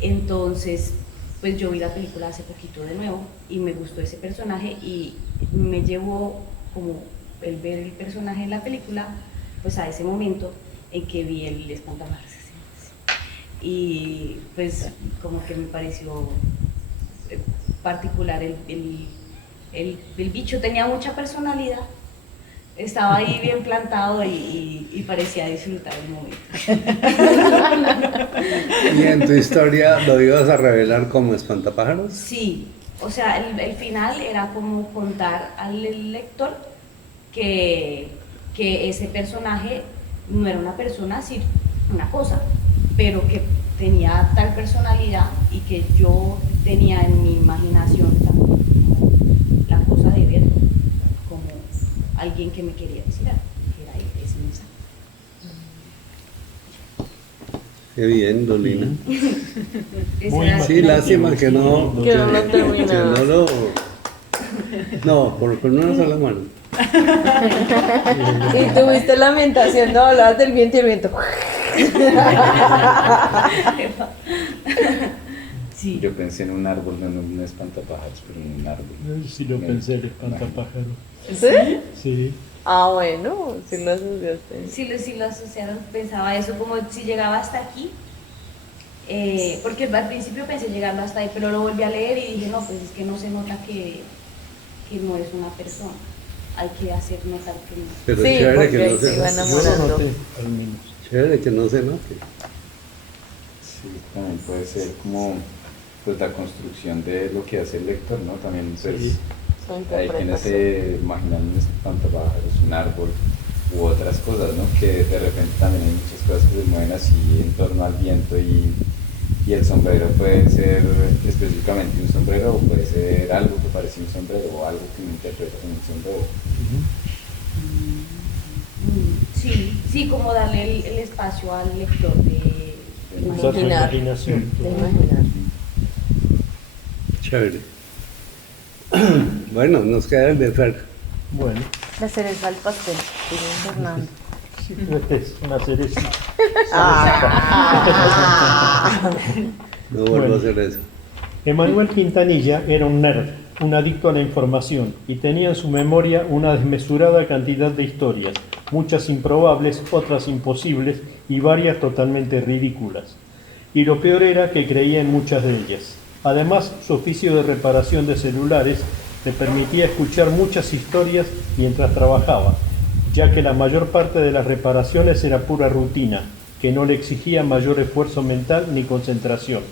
Entonces pues yo vi la película hace poquito de nuevo y me gustó ese personaje y me llevó como el ver el personaje en la película pues a ese momento en que vi el espantapájaros. Y pues como que me pareció particular el bicho, tenía mucha personalidad, estaba ahí bien plantado y parecía disfrutar el momento. ¿Y en tu historia lo ibas a revelar como espantapájaros? Sí, o sea, el final era como contar al lector que ese personaje no era una persona, sino una cosa, pero que tenía tal personalidad y que yo tenía en mi imaginación también como la cosa de ver como alguien que me quería decir algo, que era ese mensaje. Qué bien, Lolina. Ese era- Sí, lástima que no Que no lo terminó. que no lo... No, con una sola mano. Y tuviste lamentación, no hablabas del viento y el viento. Sí. Yo pensé en un árbol, no en un espantapájaros, pero en un árbol. Sí lo pensé, el espantapájaro. ¿Sí? Sí. Ah, bueno, sí lo asociaste. Si lo asociaron, pensaba eso como si llegaba hasta aquí, porque al principio pensé llegarlo hasta ahí, pero lo volví a leer y dije, no, pues es que no se nota que no es una persona, hay que hacer notar que no. Pero Sí, chévere porque que no se se iba note. Yo enamorando. lo noté, al menos. Chévere que no se note. Sí, también puede ser como pues la construcción de lo que hace el lector, ¿no? También pues Sí. Su hay quienes interpretación. se imaginan un espantapájaros, un árbol u otras cosas, ¿no? Que de repente también hay muchas cosas que se mueven así en torno al viento y el sombrero puede ser específicamente un sombrero o puede ser algo que parece un sombrero o algo que uno interpreta como un sombrero. Sí, como darle el espacio al lector de Usar su Imaginar. imaginación. De imaginar. Chévere. Bueno, nos queda el de Fer. Bueno, La cereza al pastel, dice Fernando. sí, es una cereza. No vuelvo Bueno. a hacer eso. Emanuel Quintanilla era un nerd, un adicto a la información, y tenía en su memoria una desmesurada cantidad de historias, muchas improbables, otras imposibles y varias totalmente ridículas. Y lo peor era que creía en muchas de ellas. Además, su oficio de reparación de celulares le permitía escuchar muchas historias mientras trabajaba, ya que la mayor parte de las reparaciones era pura rutina, que no le exigía mayor esfuerzo mental ni concentración.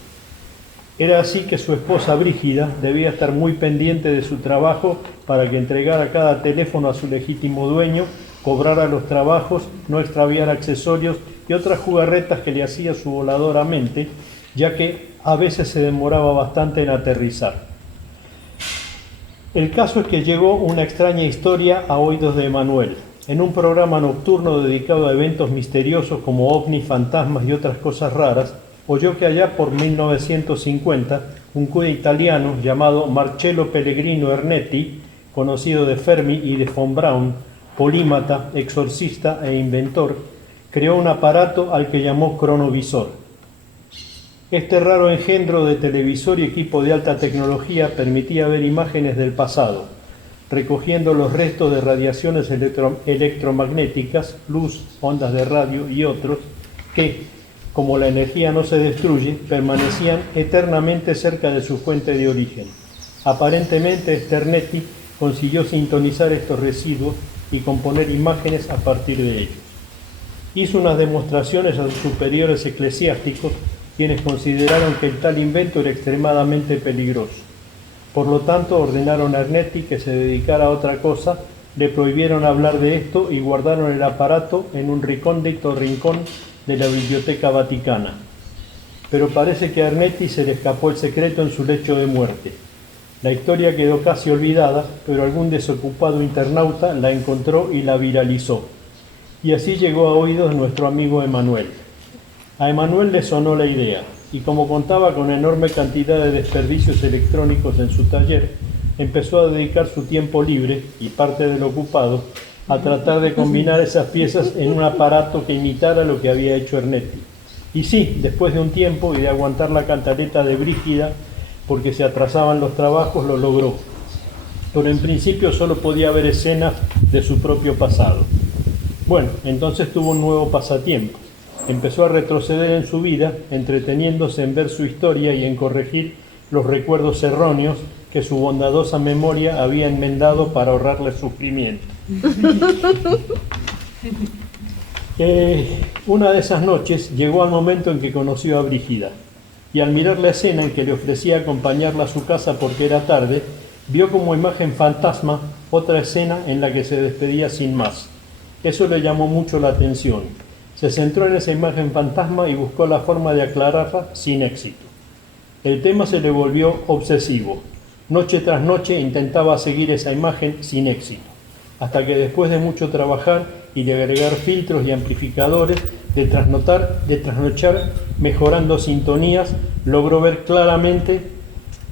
Era así que su esposa Brígida debía estar muy pendiente de su trabajo para que entregara cada teléfono a su legítimo dueño, cobrara los trabajos, no extraviara accesorios y otras jugarretas que le hacía su voladora mente, ya que a veces se demoraba bastante en aterrizar. El caso es que llegó una extraña historia a oídos de Emanuel. En un programa nocturno dedicado a eventos misteriosos como ovnis, fantasmas y otras cosas raras, oyó que allá por 1950, un cura italiano llamado Marcello Pellegrino Ernetti, conocido de Fermi y de von Braun, polímata, exorcista e inventor, creó un aparato al que llamó cronovisor. Este raro engendro de televisor y equipo de alta tecnología permitía ver imágenes del pasado, recogiendo los restos de radiaciones electromagnéticas, luz, ondas de radio y otros, que, como la energía no se destruye, permanecían eternamente cerca de su fuente de origen. Aparentemente, Sternetti consiguió sintonizar estos residuos y componer imágenes a partir de ellos. Hizo unas demostraciones a sus superiores eclesiásticos, quienes consideraron que el tal invento era extremadamente peligroso. Por lo tanto, ordenaron a Ernetti que se dedicara a otra cosa, le prohibieron hablar de esto y guardaron el aparato en un recóndito rincón de la Biblioteca Vaticana. Pero parece que a Ernetti se le escapó el secreto en su lecho de muerte. La historia quedó casi olvidada, pero algún desocupado internauta la encontró y la viralizó. Y así llegó a oídos de nuestro amigo Emanuel. A Emanuel le sonó la idea, y como contaba con enorme cantidad de desperdicios electrónicos en su taller, empezó a dedicar su tiempo libre y parte del ocupado a tratar de combinar esas piezas en un aparato que imitara lo que había hecho Ernetti. Y sí, después de un tiempo y de aguantar la cantaleta de Brígida, porque se atrasaban los trabajos, lo logró. Pero en principio solo podía ver escenas de su propio pasado. Bueno, entonces tuvo un nuevo pasatiempo. Empezó a retroceder en su vida, entreteniéndose en ver su historia y en corregir los recuerdos erróneos que su bondadosa memoria había enmendado para ahorrarle sufrimiento. Una de esas noches llegó al momento en que conoció a Brígida, y al mirar la escena en que le ofrecía acompañarla a su casa porque era tarde, vio como imagen fantasma otra escena en la que se despedía sin más. Eso le llamó mucho la atención. Se centró en esa imagen fantasma y buscó la forma de aclararla sin éxito. El tema se le volvió obsesivo. Noche tras noche intentaba seguir esa imagen sin éxito, hasta que después de mucho trabajar y de agregar filtros y amplificadores, de trasnochar mejorando sintonías, logró ver claramente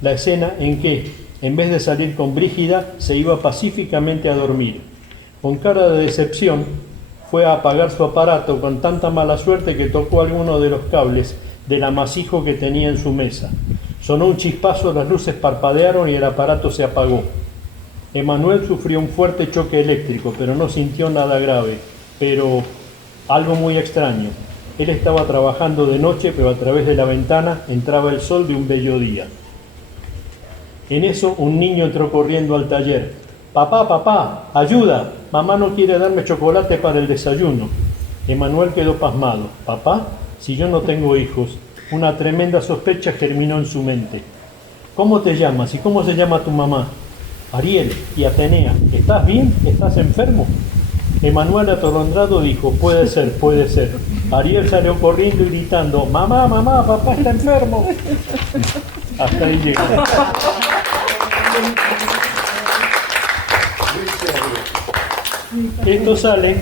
la escena en que, en vez de salir con Brígida, se iba pacíficamente a dormir. Con cara de decepción, fue a apagar su aparato con tanta mala suerte que tocó alguno de los cables del amasijo que tenía en su mesa. Sonó un chispazo, las luces parpadearon y el aparato se apagó. Emanuel sufrió un fuerte choque eléctrico, pero no sintió nada grave, pero algo muy extraño. Él estaba trabajando de noche, pero a través de la ventana entraba el sol de un bello día. En eso, un niño entró corriendo al taller. «Papá, papá, ayuda, mamá no quiere darme chocolate para el desayuno». Emanuel quedó pasmado. «¿Papá? Si yo no tengo hijos». Una tremenda sospecha germinó en su mente. «¿Cómo te llamas? ¿Y cómo se llama tu mamá?» «Ariel y Atenea. ¿Estás bien? ¿Estás enfermo?» Emanuel, atolondrado, dijo: puede ser, puede ser. Ariel salió corriendo y gritando: «Mamá, mamá, papá está enfermo». Hasta ahí llegó. Esto sale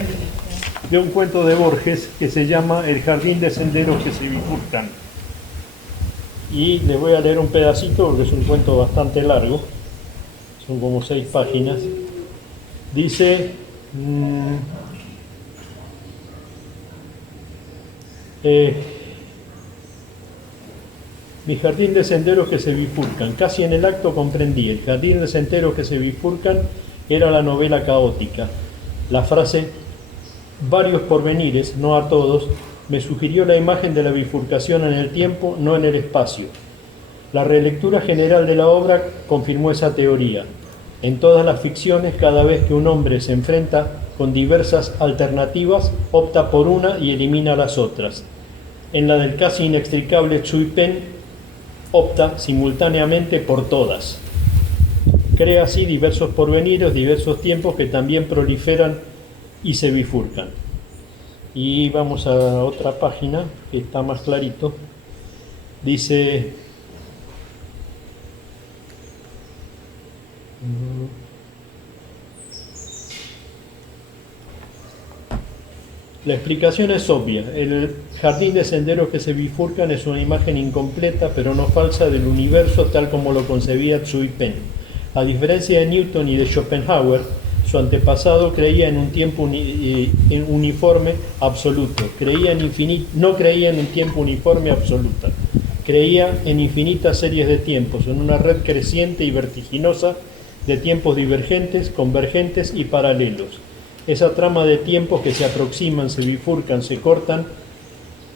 de un cuento de Borges que se llama El jardín de senderos que se bifurcan. Y les voy a leer un pedacito porque es un cuento bastante largo. Son como 6 páginas. Dice... mi jardín de senderos que se bifurcan. Casi en el acto comprendí. El jardín de senderos que se bifurcan era la novela caótica. La frase «varios porvenires, no a todos», me sugirió la imagen de la bifurcación en el tiempo, no en el espacio. La relectura general de la obra confirmó esa teoría. En todas las ficciones, cada vez que un hombre se enfrenta con diversas alternativas, opta por una y elimina las otras. En la del casi inextricable Chui Pen, opta simultáneamente por todas. Crea así diversos porvenires, diversos tiempos que también proliferan y se bifurcan. Y vamos a otra página que está más clarito. Dice... La explicación es obvia. El jardín de senderos que se bifurcan es una imagen incompleta, pero no falsa, del universo tal como lo concebía Chui Pen. A diferencia de Newton y de Schopenhauer, su antepasado creía en un tiempo uniforme absoluto. No creía en un tiempo uniforme absoluta. Creía en infinitas series de tiempos, en una red creciente y vertiginosa de tiempos divergentes, convergentes y paralelos. Esa trama de tiempos que se aproximan, se bifurcan, se cortan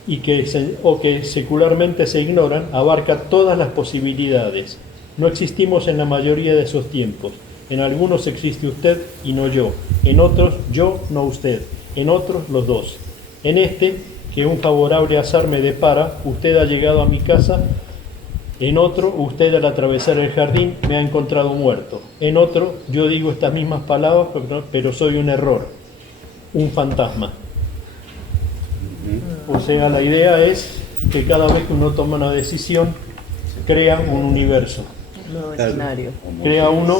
y que secularmente se ignoran, abarca todas las posibilidades. No existimos en la mayoría de esos tiempos. En algunos existe usted y no yo. En otros, yo, no usted. En otros, los dos. En este, que un favorable azar me depara, usted ha llegado a mi casa. En otro, usted al atravesar el jardín me ha encontrado muerto. En otro, yo digo estas mismas palabras, pero soy un error, un fantasma. O sea, la idea es que cada vez que uno toma una decisión, crea un universo. Nuevo escenario. Crea uno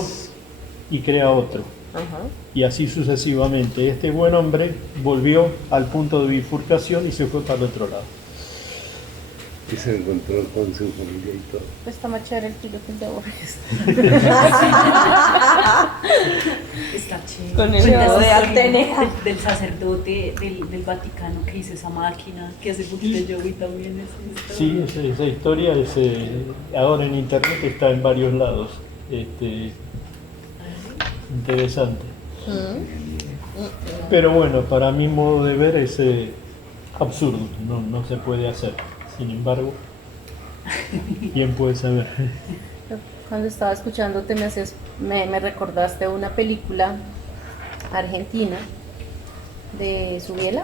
y crea otro. Ajá. Y así sucesivamente. Este buen hombre volvió al punto de bifurcación y se fue para el otro lado. Y se encontró con su familia y todo. Pues está más chévere el tuyo que el de Borges. Está chévere. Con el Cuenta dedo de esa historia Atenea. del sacerdote del Vaticano que hizo esa máquina, que hace poquito yo vi también eso. Sí, esa historia es, ahora en internet está en varios lados. Interesante. Pero bueno, para mi modo de ver es absurdo, no se puede hacer. Sin embargo, ¿quién puede saber? Cuando estaba escuchándote me recordaste una película argentina de Subiela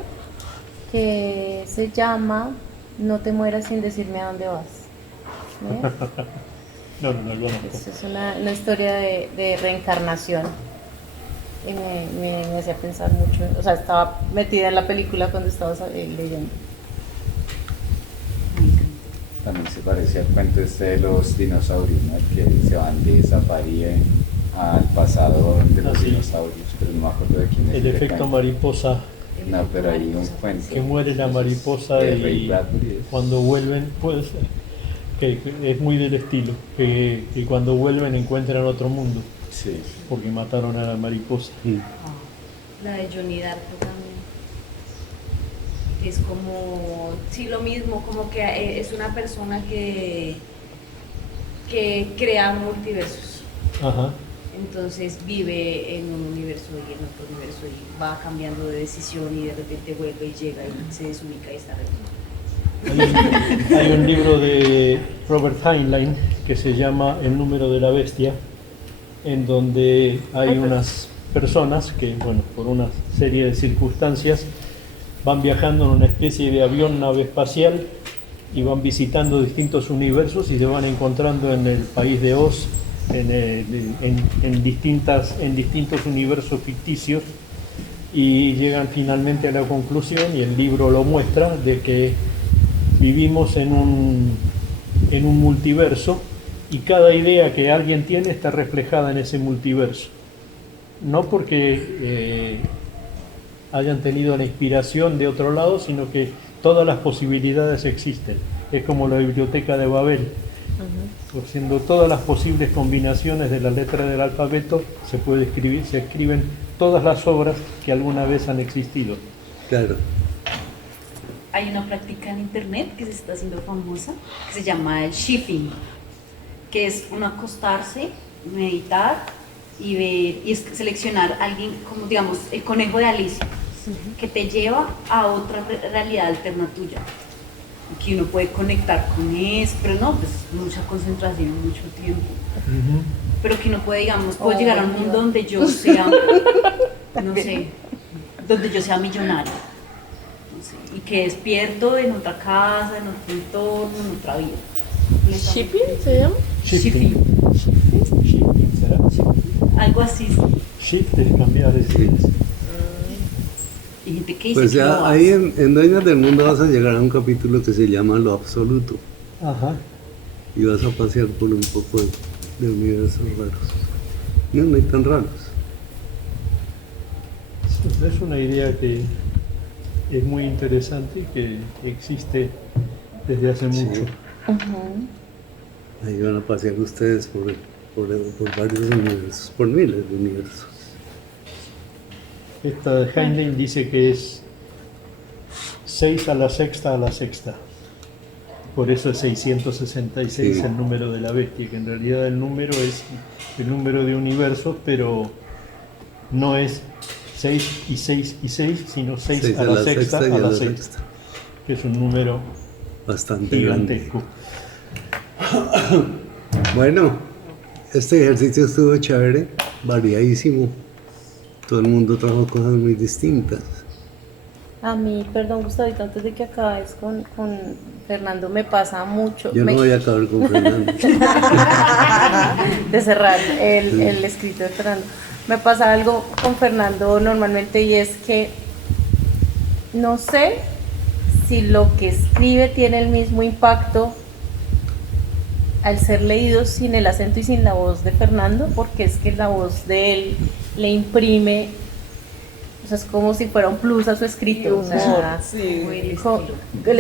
que se llama No te mueras sin decirme a dónde vas. ¿Ves? No lo conozco. Es una historia de reencarnación y me hacía pensar mucho, o sea, estaba metida en la película cuando estabas leyendo. También se parece al cuento de los dinosaurios, ¿no? Que se van de safari al pasado de los sí. dinosaurios, pero no me acuerdo de quién es. El efecto mariposa, No, pero hay un cuento. que muere la mariposa De Ray y Bradbury. cuando vuelven, puede ser, que es muy del estilo, que cuando vuelven encuentran otro mundo, Sí. porque mataron a la mariposa. La de Johnny Darko también. Es como, sí, lo mismo, como que es una persona que crea multiversos. Ajá. Entonces vive en un universo y en otro universo y va cambiando de decisión y de repente vuelve y llega y se desubica y está re... Hay un libro de Robert Heinlein que se llama El número de la bestia, en donde hay unas personas que, bueno, por una serie de circunstancias, van viajando en una especie de avión nave espacial y van visitando distintos universos y se van encontrando en el país de Oz, en distintos universos ficticios, y llegan finalmente a la conclusión, y el libro lo muestra, de que vivimos en un multiverso y cada idea que alguien tiene está reflejada en ese multiverso. No porque hayan tenido la inspiración de otro lado, sino que todas las posibilidades existen. Es como la biblioteca de Babel. Siendo todas las posibles combinaciones de las letras del alfabeto, se escriben todas las obras que alguna vez han existido. Claro. Hay una práctica en internet que se está haciendo famosa que se llama el shifting, que es uno acostarse, meditar y ver y seleccionar a alguien como, digamos, el conejo de Alicia, que te lleva a otra realidad alterna tuya, que uno puede conectar con eso, pero no, pues mucha concentración, mucho tiempo, pero que uno puede, digamos, puedo llegar a un mundo donde yo sea, no sé, donde yo sea millonario, no sé, y que despierto en otra casa, en otro entorno, en otra vida. ¿Shipping se llama? Shifting. Shifting, ¿será? Algo así. Shift es cambiar, es decir. Y gente que dice Pues que lo ya ahí hace. en Dueñas del Mundo vas a llegar a un capítulo que se llama Lo Absoluto. Ajá. Y vas a pasear por un poco de universos raros. No hay tan raros. Es una idea que es muy interesante y que existe desde hace Sí. mucho. Ahí van a pasear ustedes por varios universos, por miles de universos. Esta de Heinlein dice que es 6 a la sexta a la sexta. Por eso es 666 Sí. el número de la bestia, que en realidad el número es el número de universos, pero no es 6 y 6 y 6, sino 6 6 a la sexta y a a la la sexta, sexta. que es un número Bastante grande. gigantesco. Bueno, este ejercicio estuvo chévere, variadísimo. Todo el mundo trajo cosas muy distintas. A mí, perdón, Gustavito, antes de que acabes con Fernando, me pasa mucho. Yo no voy a acabar con Fernando. De cerrar el escrito de Fernando. Me pasa algo con Fernando normalmente y es que no sé si lo que escribe tiene el mismo impacto al ser leído sin el acento y sin la voz de Fernando, porque es que la voz de él le imprime, o sea, es como si fuera un plus a su escrito, o sea, Sí. el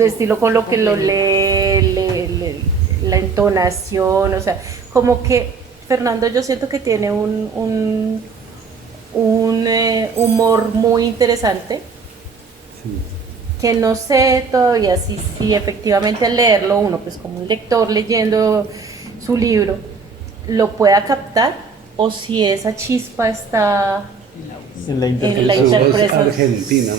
estilo con lo que lo lee, la entonación, o sea, como que Fernando yo siento que tiene un humor muy interesante, que no sé todavía si efectivamente al leerlo uno, pues como un lector leyendo su libro, lo pueda captar o si esa chispa está En la la Su voz interpretación. argentina,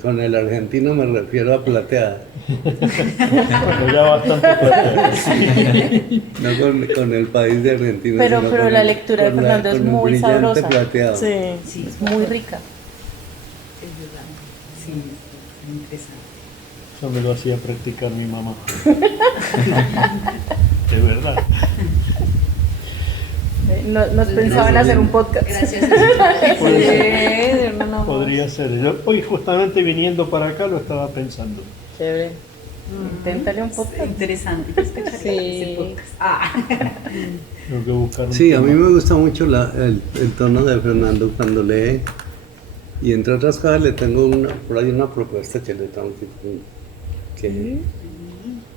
con el argentino me refiero a plateada, Bueno, ya bastante fuerte. no con el país de Argentina. Pero sino con la el- lectura de con Fernando es con el muy brillante sabrosa. plateado. Sí. Es muy rica. Sí, interesante. Eso me lo hacía practicar mi mamá. De verdad. Nos pensaban hacer un podcast. Gracias. Sí, de una voz. Podría ser. Yo hoy justamente viniendo para acá lo estaba pensando. Chévere. Inténtale un podcast. Interesante escuchar Sí. ese podcast. Tengo que buscar un Sí, a tema. mí me gusta mucho el tono de Fernando cuando lee, y entre otras cosas le tengo por ahí una propuesta que le tengo que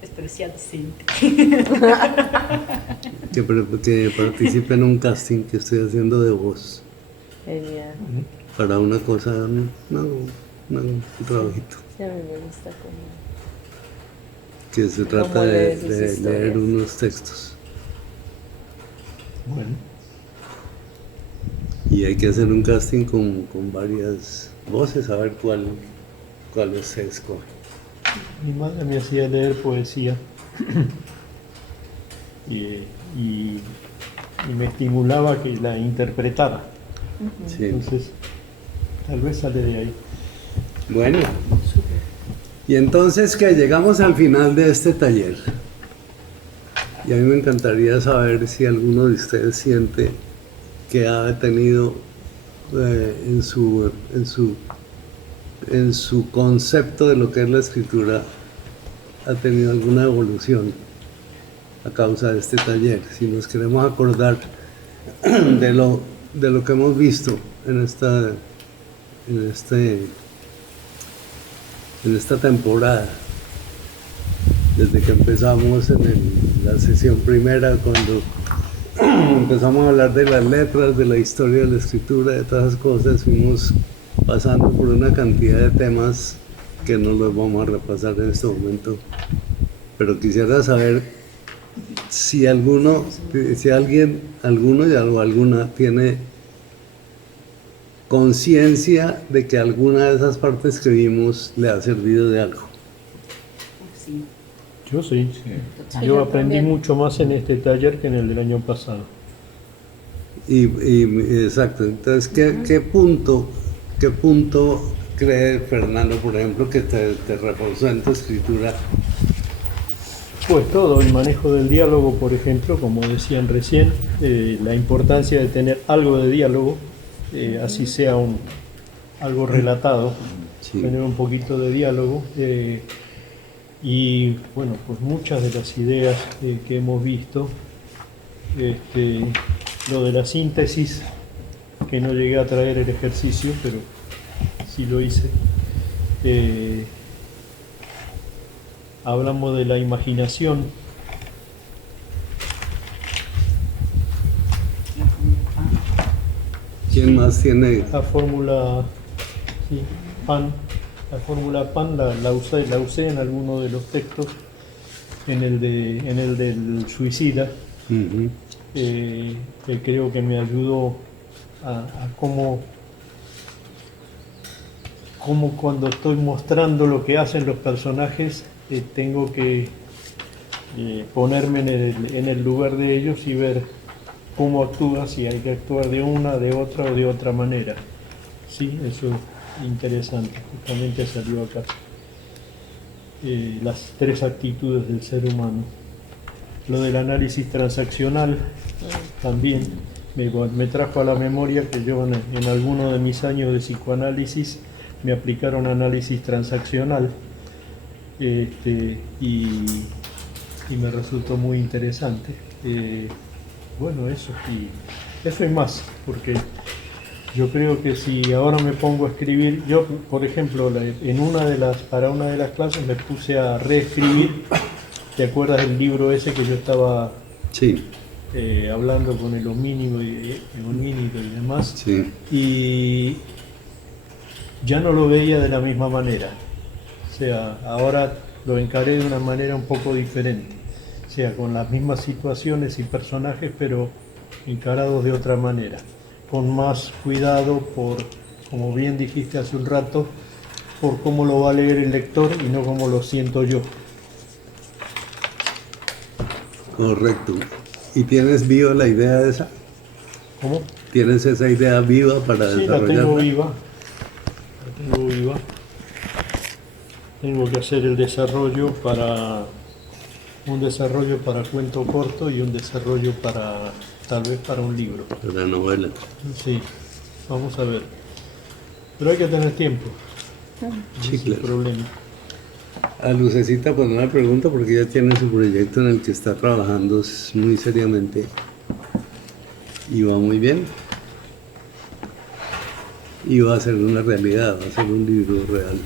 Espero sea decente. que participe en un casting que estoy haciendo de voz Genial. para una cosa, un trabajito, Sí, a mí me gusta como... que se trata Como de, leer sus de leer historias. unos textos. Bueno, Y hay que hacer un casting con varias voces, a ver cuál se escoge. mi madre me hacía leer poesía y me estimulaba que la interpretara. Sí. Entonces, tal vez sale de ahí. Bueno, y entonces que llegamos al final de este taller. Y a mí me encantaría saber si alguno de ustedes siente que ha tenido en su concepto de lo que es la escritura, ha tenido alguna evolución a causa de este taller. Si nos queremos acordar de lo que hemos visto en esta temporada, desde que empezamos la sesión primera, cuando empezamos a hablar de las letras, de la historia de la escritura, de todas esas cosas, fuimos pasando por una cantidad de temas que no los vamos a repasar en este momento, pero quisiera saber si alguno o alguna tiene conciencia de que alguna de esas partes que vimos le ha servido de algo. Sí. Yo sí. Sí, Yo aprendí también. mucho más en este taller que en el del año pasado. Exacto, entonces, ¿qué punto cree Fernando, por ejemplo, que te reforzó en tu escritura? Pues todo, el manejo del diálogo, por ejemplo, como decían recién, la importancia de tener algo de diálogo, así sea algo relatado, Sí. tener un poquito de diálogo. Y bueno, pues muchas de las ideas que hemos visto, lo de la síntesis, que no llegué a traer el ejercicio, pero sí lo hice. Hablamos de la imaginación, ¿Quién más tiene? la fórmula, sí, pan, La fórmula PAN la usé en alguno de los textos, en el del suicida, Ujú. que creo que me ayudó a cómo cuando estoy mostrando lo que hacen los personajes, tengo que ponerme en el lugar de ellos y ver cómo actúa, si hay que actuar de una, de otra o de otra manera. Sí, eso es interesante, justamente salió acá. Las 3 actitudes del ser humano. Lo del análisis transaccional también me trajo a la memoria que yo en alguno de mis años de psicoanálisis me aplicaron análisis transaccional, y me resultó muy interesante. Bueno, eso y más, porque yo creo que si ahora me pongo a escribir, yo por ejemplo para una de las clases me puse a reescribir. ¿Te acuerdas del libro ese que yo estaba Sí, hablando con el homínido y demás? sí. Y ya no lo veía de la misma manera. O sea, ahora lo encaré de una manera un poco diferente. O sea, con las mismas situaciones y personajes, pero encarados de otra manera. Con más cuidado como bien dijiste hace un rato, por cómo lo va a leer el lector y no como lo siento yo. Correcto. ¿Y tienes viva la idea de esa? ¿Cómo? ¿Tienes esa idea viva para Sí, la desarrollarla? tengo viva. La tengo viva. Tengo que hacer un desarrollo para cuento corto y un desarrollo tal vez para un libro. La novela. Sí, vamos a ver. Pero hay que tener tiempo. Sí, Ese es el claro. problema. A Lucecita, pues una pregunta, porque ella tiene su proyecto en el que está trabajando muy seriamente y va muy bien. Y va a ser una realidad, va a ser un libro real.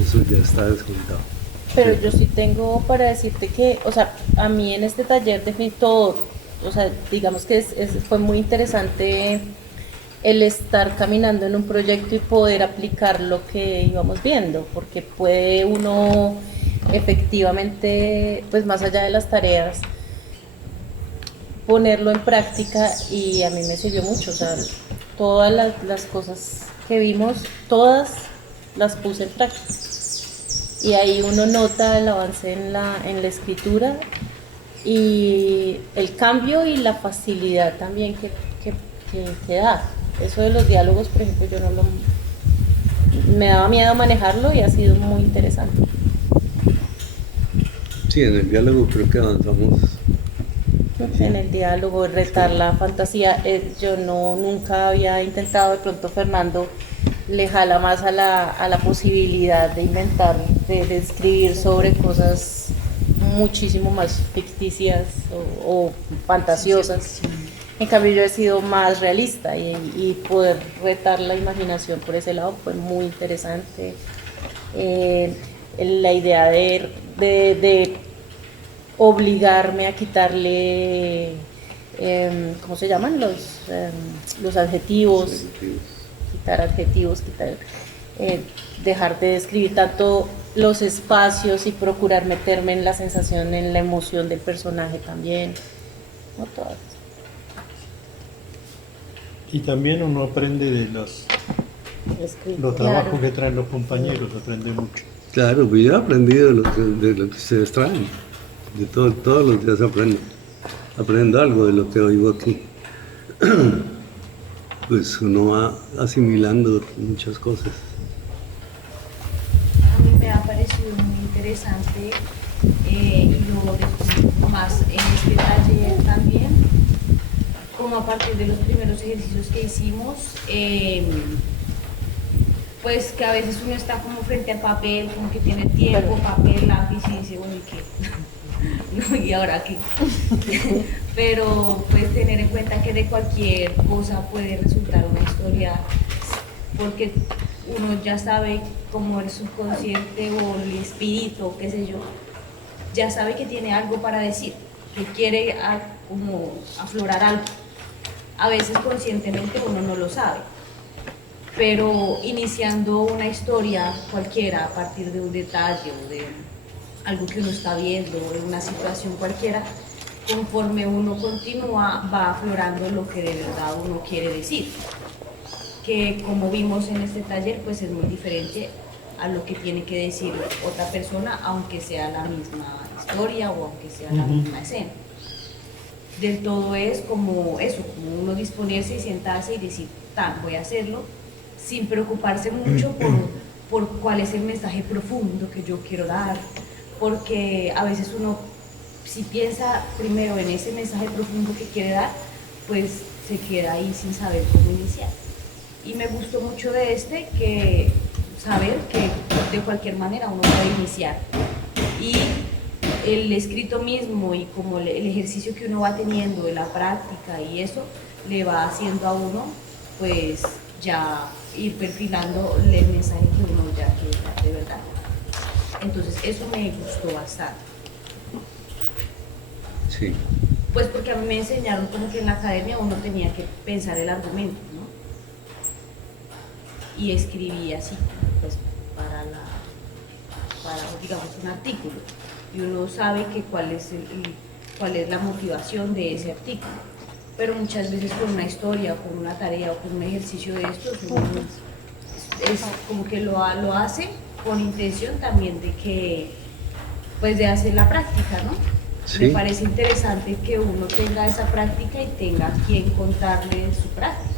Eso ya está descontado. Pero yo sí tengo para decirte que, o sea, a mí en este taller todo, o sea, digamos que fue muy interesante el estar caminando en un proyecto y poder aplicar lo que íbamos viendo, porque puede uno efectivamente, pues más allá de las tareas, ponerlo en práctica, y a mí me sirvió mucho. O sea, todas las cosas que vimos, todas las puse en práctica. Y ahí uno nota el avance en la escritura y el cambio y la facilidad también que da. Eso de los diálogos, por ejemplo, me daba miedo manejarlo y ha sido muy interesante. Sí, en el diálogo creo que avanzamos. En el diálogo, retar la fantasía. Yo nunca había intentado, de pronto Fernando le jala más a la posibilidad de inventar, de escribir sobre cosas muchísimo más ficticias o fantasiosas. En cambio yo he sido más realista, y poder retar la imaginación por ese lado fue muy interesante. La idea de obligarme a quitarle, ¿cómo se llaman? Los adjetivos, quitar adjetivos, dejar de describir tanto los espacios y procurar meterme en la sensación, en la emoción del personaje también. No todas. Y también uno aprende de los trabajos Claro. que traen los compañeros, aprende mucho. Claro, pues yo he aprendido de lo que se extraen. De todos los días aprendo algo de lo que oigo aquí. Pues uno va asimilando muchas cosas. A mí me ha parecido muy interesante, y lo descubrí más en este taller también, como a partir de los primeros ejercicios que hicimos, pues que a veces uno está como frente al papel, como que tiene tiempo, papel, lápiz, y dice, bueno, ¿y qué? No, ¿y ahora qué? Pero pues tener en cuenta que de cualquier cosa puede resultar una historia, porque uno ya sabe, como el subconsciente o el espíritu, qué sé yo, ya sabe que tiene algo para decir, que quiere como aflorar algo. A veces conscientemente uno no lo sabe, pero iniciando una historia cualquiera a partir de un detalle o de algo que uno está viendo o de una situación cualquiera, conforme uno continúa va aflorando lo que de verdad uno quiere decir, que como vimos en este taller pues es muy diferente a lo que tiene que decir otra persona, aunque sea la misma historia o aunque sea la misma escena. Del todo es como eso, como uno disponerse y sentarse y decir, tan, voy a hacerlo, sin preocuparse mucho por cuál es el mensaje profundo que yo quiero dar, porque a veces uno, si piensa primero en ese mensaje profundo que quiere dar, pues se queda ahí sin saber cómo iniciar. Y me gustó mucho de este, que saber que de cualquier manera uno puede iniciar. Y el escrito mismo y como el ejercicio que uno va teniendo de la práctica y eso, le va haciendo a uno, pues ya ir perfilando el mensaje que uno ya quiere dar de verdad. Entonces eso me gustó bastante. Sí. Pues porque a mí me enseñaron como que en la academia uno tenía que pensar el argumento, ¿no? Y escribí así, pues para digamos un artículo. Y uno sabe que cuál es la motivación de ese artículo. Pero muchas veces con una historia, o con una tarea, o con un ejercicio de estos, uno es como que lo hace con intención también de que, pues de hacer la práctica, ¿no? Sí. Me parece interesante que uno tenga esa práctica y tenga quien contarle su práctica.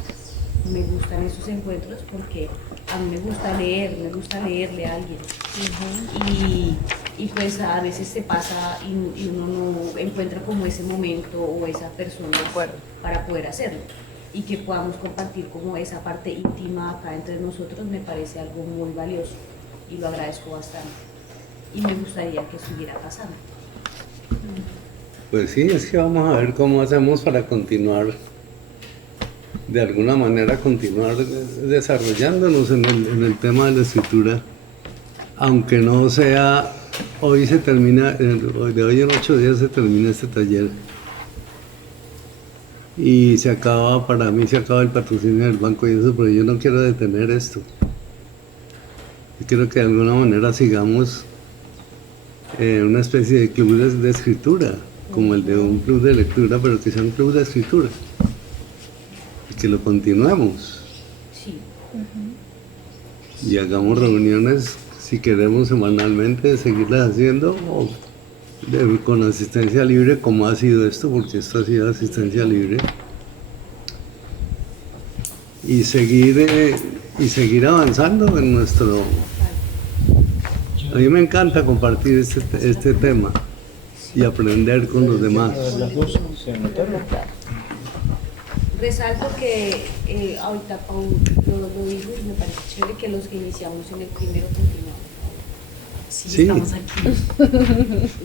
Me gustan esos encuentros porque a mí me gusta leerle a alguien. Y pues a veces se pasa y uno no encuentra como ese momento o esa persona para poder hacerlo. Y que podamos compartir como esa parte íntima acá entre nosotros me parece algo muy valioso y lo agradezco bastante. Y me gustaría que siguiera pasando. Pues sí, es que vamos a ver cómo hacemos para continuar, de alguna manera continuar desarrollándonos en el tema de la escritura, aunque no sea, hoy se termina, de hoy en 8 días se termina este taller y para mí se acaba el patrocinio del banco y eso, pero yo no quiero detener esto. Yo quiero que de alguna manera sigamos una especie de club de escritura, como el de un club de lectura, pero que sea un club de escritura y que lo continuemos. Sí. Y hagamos reuniones, si queremos, semanalmente, seguirlas haciendo o con asistencia libre, como ha sido esto, porque esto ha sido asistencia libre, y seguir avanzando en nuestro... A mí me encanta compartir este tema y aprender con los demás. Las dos se anotaron. Resalto que ahorita Paul lo dijo y me parece chévere que los que iniciamos en el primero continuamos. Sí, Sí. estamos aquí.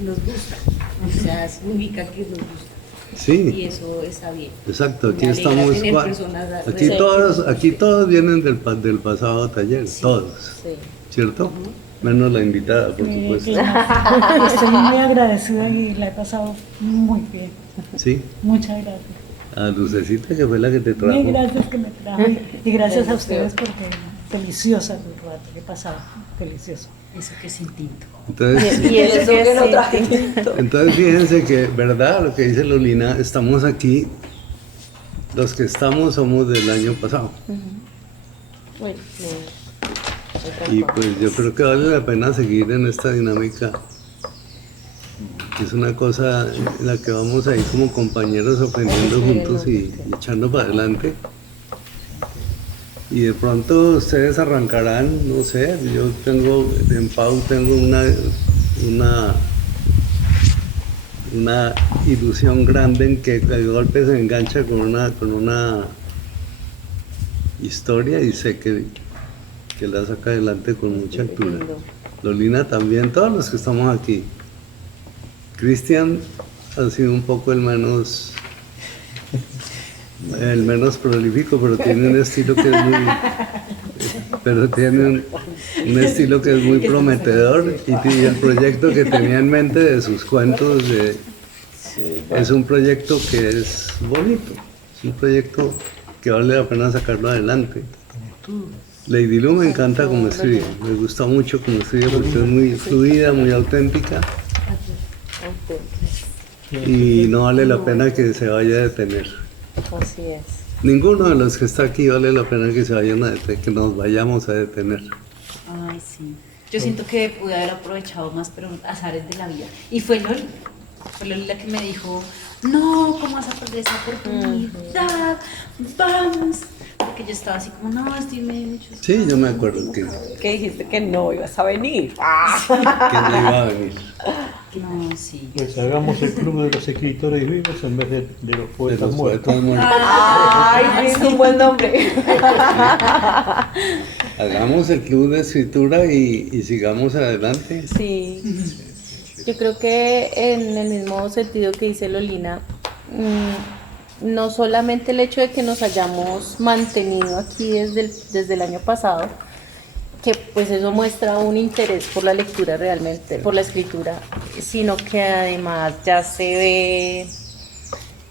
Nos gusta, o sea, significa que nos gusta. Y Sí, eso está bien. exacto, aquí Me alegra estamos, tener personas aquí todos vienen del pasado taller, todos, Sí. ¿cierto? Menos la invitada, por supuesto. Claro. Estoy muy agradecida y la he pasado muy bien. Sí, Muchas gracias. a Lucecita, que fue la que te trajo. Mil gracias que me trajo y gracias a ustedes porque deliciosa el rato que he pasado. Delicioso. Eso que sin tinto. Entonces, Y eso que no traje. entonces fíjense que, ¿verdad? Lo que dice Lolina, estamos aquí, los que estamos somos del año pasado. Uy, Y pues yo creo que vale la pena seguir en esta dinámica. Es una cosa en la que vamos ahí como compañeros aprendiendo juntos y echando para adelante. Y de pronto ustedes arrancarán, no sé, yo en Pau tengo una ilusión grande en que de golpe se engancha con una historia y sé que la saca adelante con mucha altura. Lolina también, todos los que estamos aquí. Cristian ha sido un poco el menos prolífico, pero tiene un estilo que es muy prometedor y el proyecto que tenía en mente de sus cuentos es un proyecto que es bonito, es un proyecto que vale la pena sacarlo adelante. Lady Lu me encanta como escribe, me gusta mucho como escribe porque es muy fluida, muy auténtica y no vale la pena que se vaya a detener. Así es. Ninguno de los que está aquí vale la pena que se vayan a detener, que nos vayamos a detener. Ay, sí. Yo siento que pude haber aprovechado más, pero azares de la vida. Y fue Loli. Fue Loli la que me dijo, no, ¿cómo vas a perder esa oportunidad? Vamos. Porque yo estaba así como, no, estoy medio... Sí, yo me acuerdo que Que dijiste que no ibas a venir. no iba a venir. No, sí. Pues hagamos el club de los escritores vivos en vez de los De poetas los muertos. poetas muertos. Ay, es un buen nombre. Hagamos el club de escritura y sigamos adelante. Sí. Yo creo que en el mismo sentido que dice Lolina, no solamente el hecho de que nos hayamos mantenido aquí desde el año pasado, que pues eso muestra un interés por la lectura realmente, por la escritura, sino que además ya se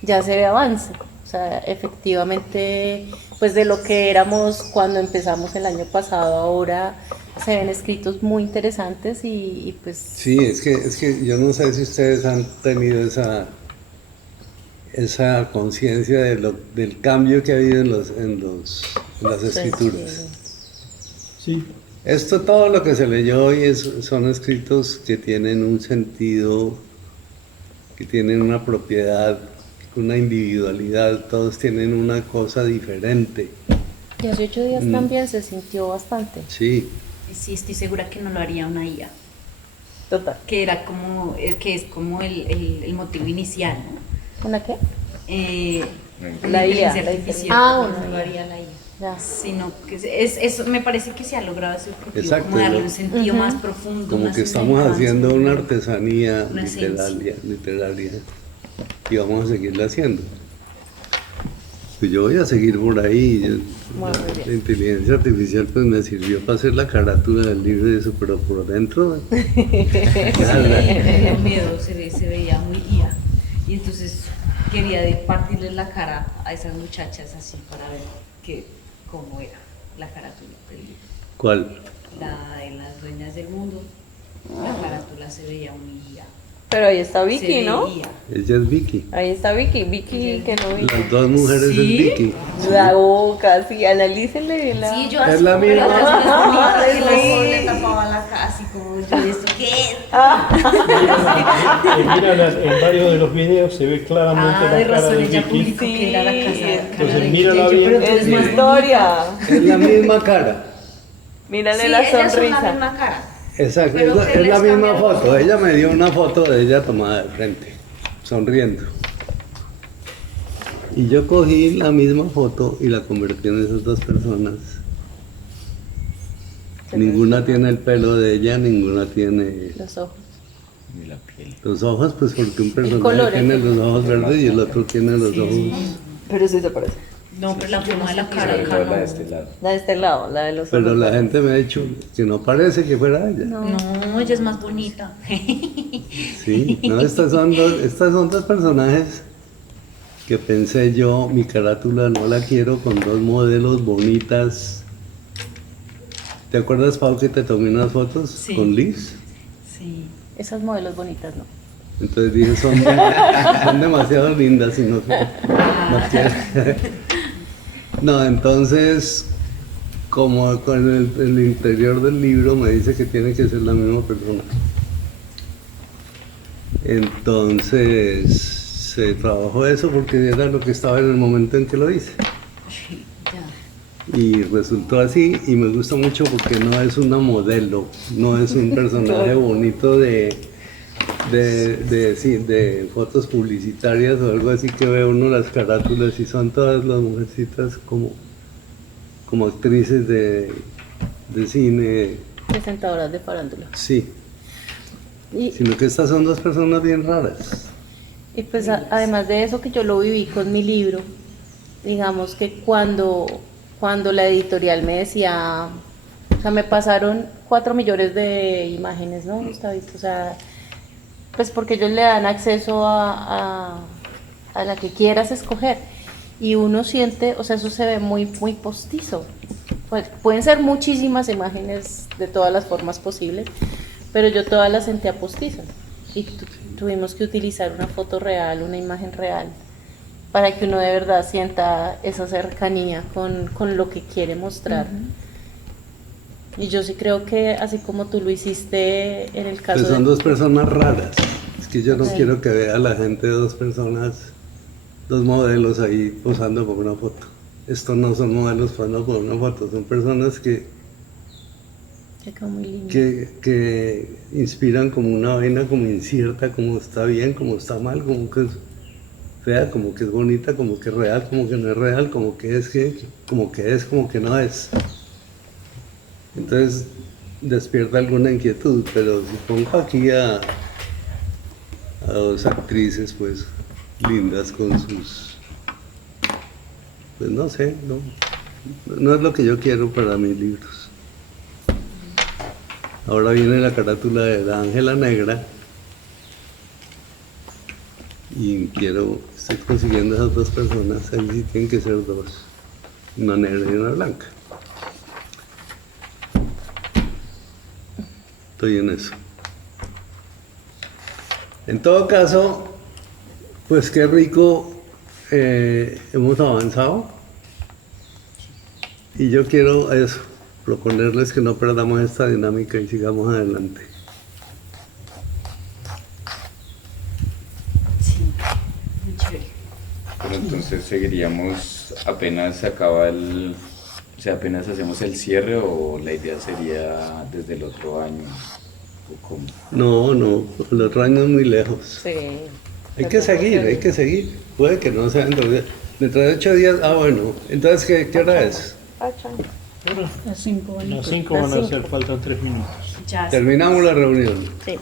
ve avance. O sea, efectivamente, pues de lo que éramos cuando empezamos el año pasado, ahora se ven escritos muy interesantes y pues... Sí, es que yo no sé si ustedes han tenido esa conciencia del cambio que ha habido en las escrituras. Sí, Esto, todo lo que se leyó hoy son escritos que tienen un sentido, que tienen una propiedad, una individualidad, todos tienen una cosa diferente. Y hace 8 días también se sintió bastante. Sí, Sí, estoy segura que no lo haría una IA. Total. Que era como, que es como el motivo inicial, ¿no? ¿Una qué? La IA, inteligencia la artificial, Ah, no una lo IA. haría la IA. Ya. Sino que eso me parece que se ha logrado ese objetivo, Exacto, como darle ¿no? un sentido más profundo. como una que estamos significancia. haciendo una artesanía Una literaria y vamos a seguirla haciendo. Pues yo voy a seguir por ahí. Muy bien. La inteligencia artificial pues me sirvió para hacer la carátula del libro y eso, pero por dentro nada. Tenía miedo, se veía muy IA. Y entonces quería partirle la cara a esas muchachas así para ver cómo era la carátula del libro. ¿Cuál? La de las dueñas del mundo, la carátula se veía muy IA. Pero ahí está Vicky, ¿no? Ella es Vicky. Ahí está Vicky. Vicky que no vi. Las dos mujeres ¿Sí? es Vicky. La boca, sí, analícenle bien la... Sí, yo Es así la como misma. las uñas bonitas que la Sí. sol le tapaba la cara, así como yo, ¿esto qué es? En varios de los videos se ve claramente Ah, de la cara razón, de ella Vicky. publicó que era la casa. Entonces, mírala bien. Pero tú eres Es mi más historia. Es la misma cara. Mírale Sí, la ellas son la sonrisa. misma cara. Exacto, Pero es que la les misma cambia foto. mucho. Ella me dio una foto de ella tomada de frente, sonriendo. Y yo cogí la misma foto y la convertí en esas dos personas. Ninguna tiene el pelo de ella, ninguna tiene Los ojos. Y la piel. los ojos, pues porque un personaje colores. tiene los ojos verdes y el otro tiene los ojos... Pero sí se parece. No, pero la forma de la cara Pero acá la no. de este lado. La de este lado, la de los Pero ojos la verdes. gente me ha dicho que no parece que fuera ella. No, ella es más bonita. Sí, no, estas son dos personajes que pensé yo, mi carátula no la quiero con dos modelos bonitas. ¿Te acuerdas, Pau, que te tomé unas fotos Sí. con Liz? Sí. Esas modelos bonitas, ¿no? Entonces dije, son demasiado lindas y no quiero. No, entonces, como con el interior del libro me dice que tiene que ser la misma persona. Entonces se trabajó eso porque era lo que estaba en el momento en que lo hice. Ya. Y resultó así y me gusta mucho porque no es una modelo, no es un personaje bonito de fotos publicitarias o algo así que ve uno las carátulas y son todas las mujercitas como actrices de cine, Presentadoras de farándula. sí, Y, sino que estas son dos personas bien raras. y pues además de eso que yo lo viví con mi libro, digamos que cuando la editorial me decía, o sea, me pasaron 4 millones de imágenes, ¿no, Gustavito? O sea, pues porque ellos le dan acceso a la que quieras escoger y uno siente, o sea, eso se ve muy, muy postizo. Pues, pueden ser muchísimas imágenes de todas las formas posibles, pero yo todas las sentía postizas y tuvimos que utilizar una foto real, una imagen real, para que uno de verdad sienta esa cercanía con lo que quiere mostrar. Y yo sí creo que así como tú lo hiciste en el caso Pues son de... dos personas raras. Es que yo no Sí. quiero que vea a la gente dos personas, dos modelos ahí posando por una foto. Estos no son modelos posando por una foto, son personas que quedó muy lindo. que inspiran como una vaina como incierta, como está bien, como está mal, como que es fea, como que es bonita, como que es real, como que no es real, como que es como que es, como que no es. Entonces despierta alguna inquietud, pero si pongo aquí a dos actrices pues lindas con sus, pues no sé, no es lo que yo quiero para mis libros. Ahora viene la carátula de la Ángela Negra y estoy consiguiendo esas dos personas, ahí sí tienen que ser dos, una negra y una blanca. Estoy en eso. En todo caso, pues qué rico, hemos avanzado y yo quiero eso, proponerles que no perdamos esta dinámica y sigamos adelante. Sí, muy chévere. Pero entonces seguiríamos apenas se acaba o sea, apenas hacemos el cierre, o la idea sería desde el otro año, o cómo. No, el otro año es muy lejos. Sí. Hay que seguir. Puede que no sea dentro de 8 días. Ah, bueno. Entonces, ¿qué hora es? Las 5 van a Las ser. 5 van a ser, faltan 3 minutos. Ya. Terminamos la reunión. Sí.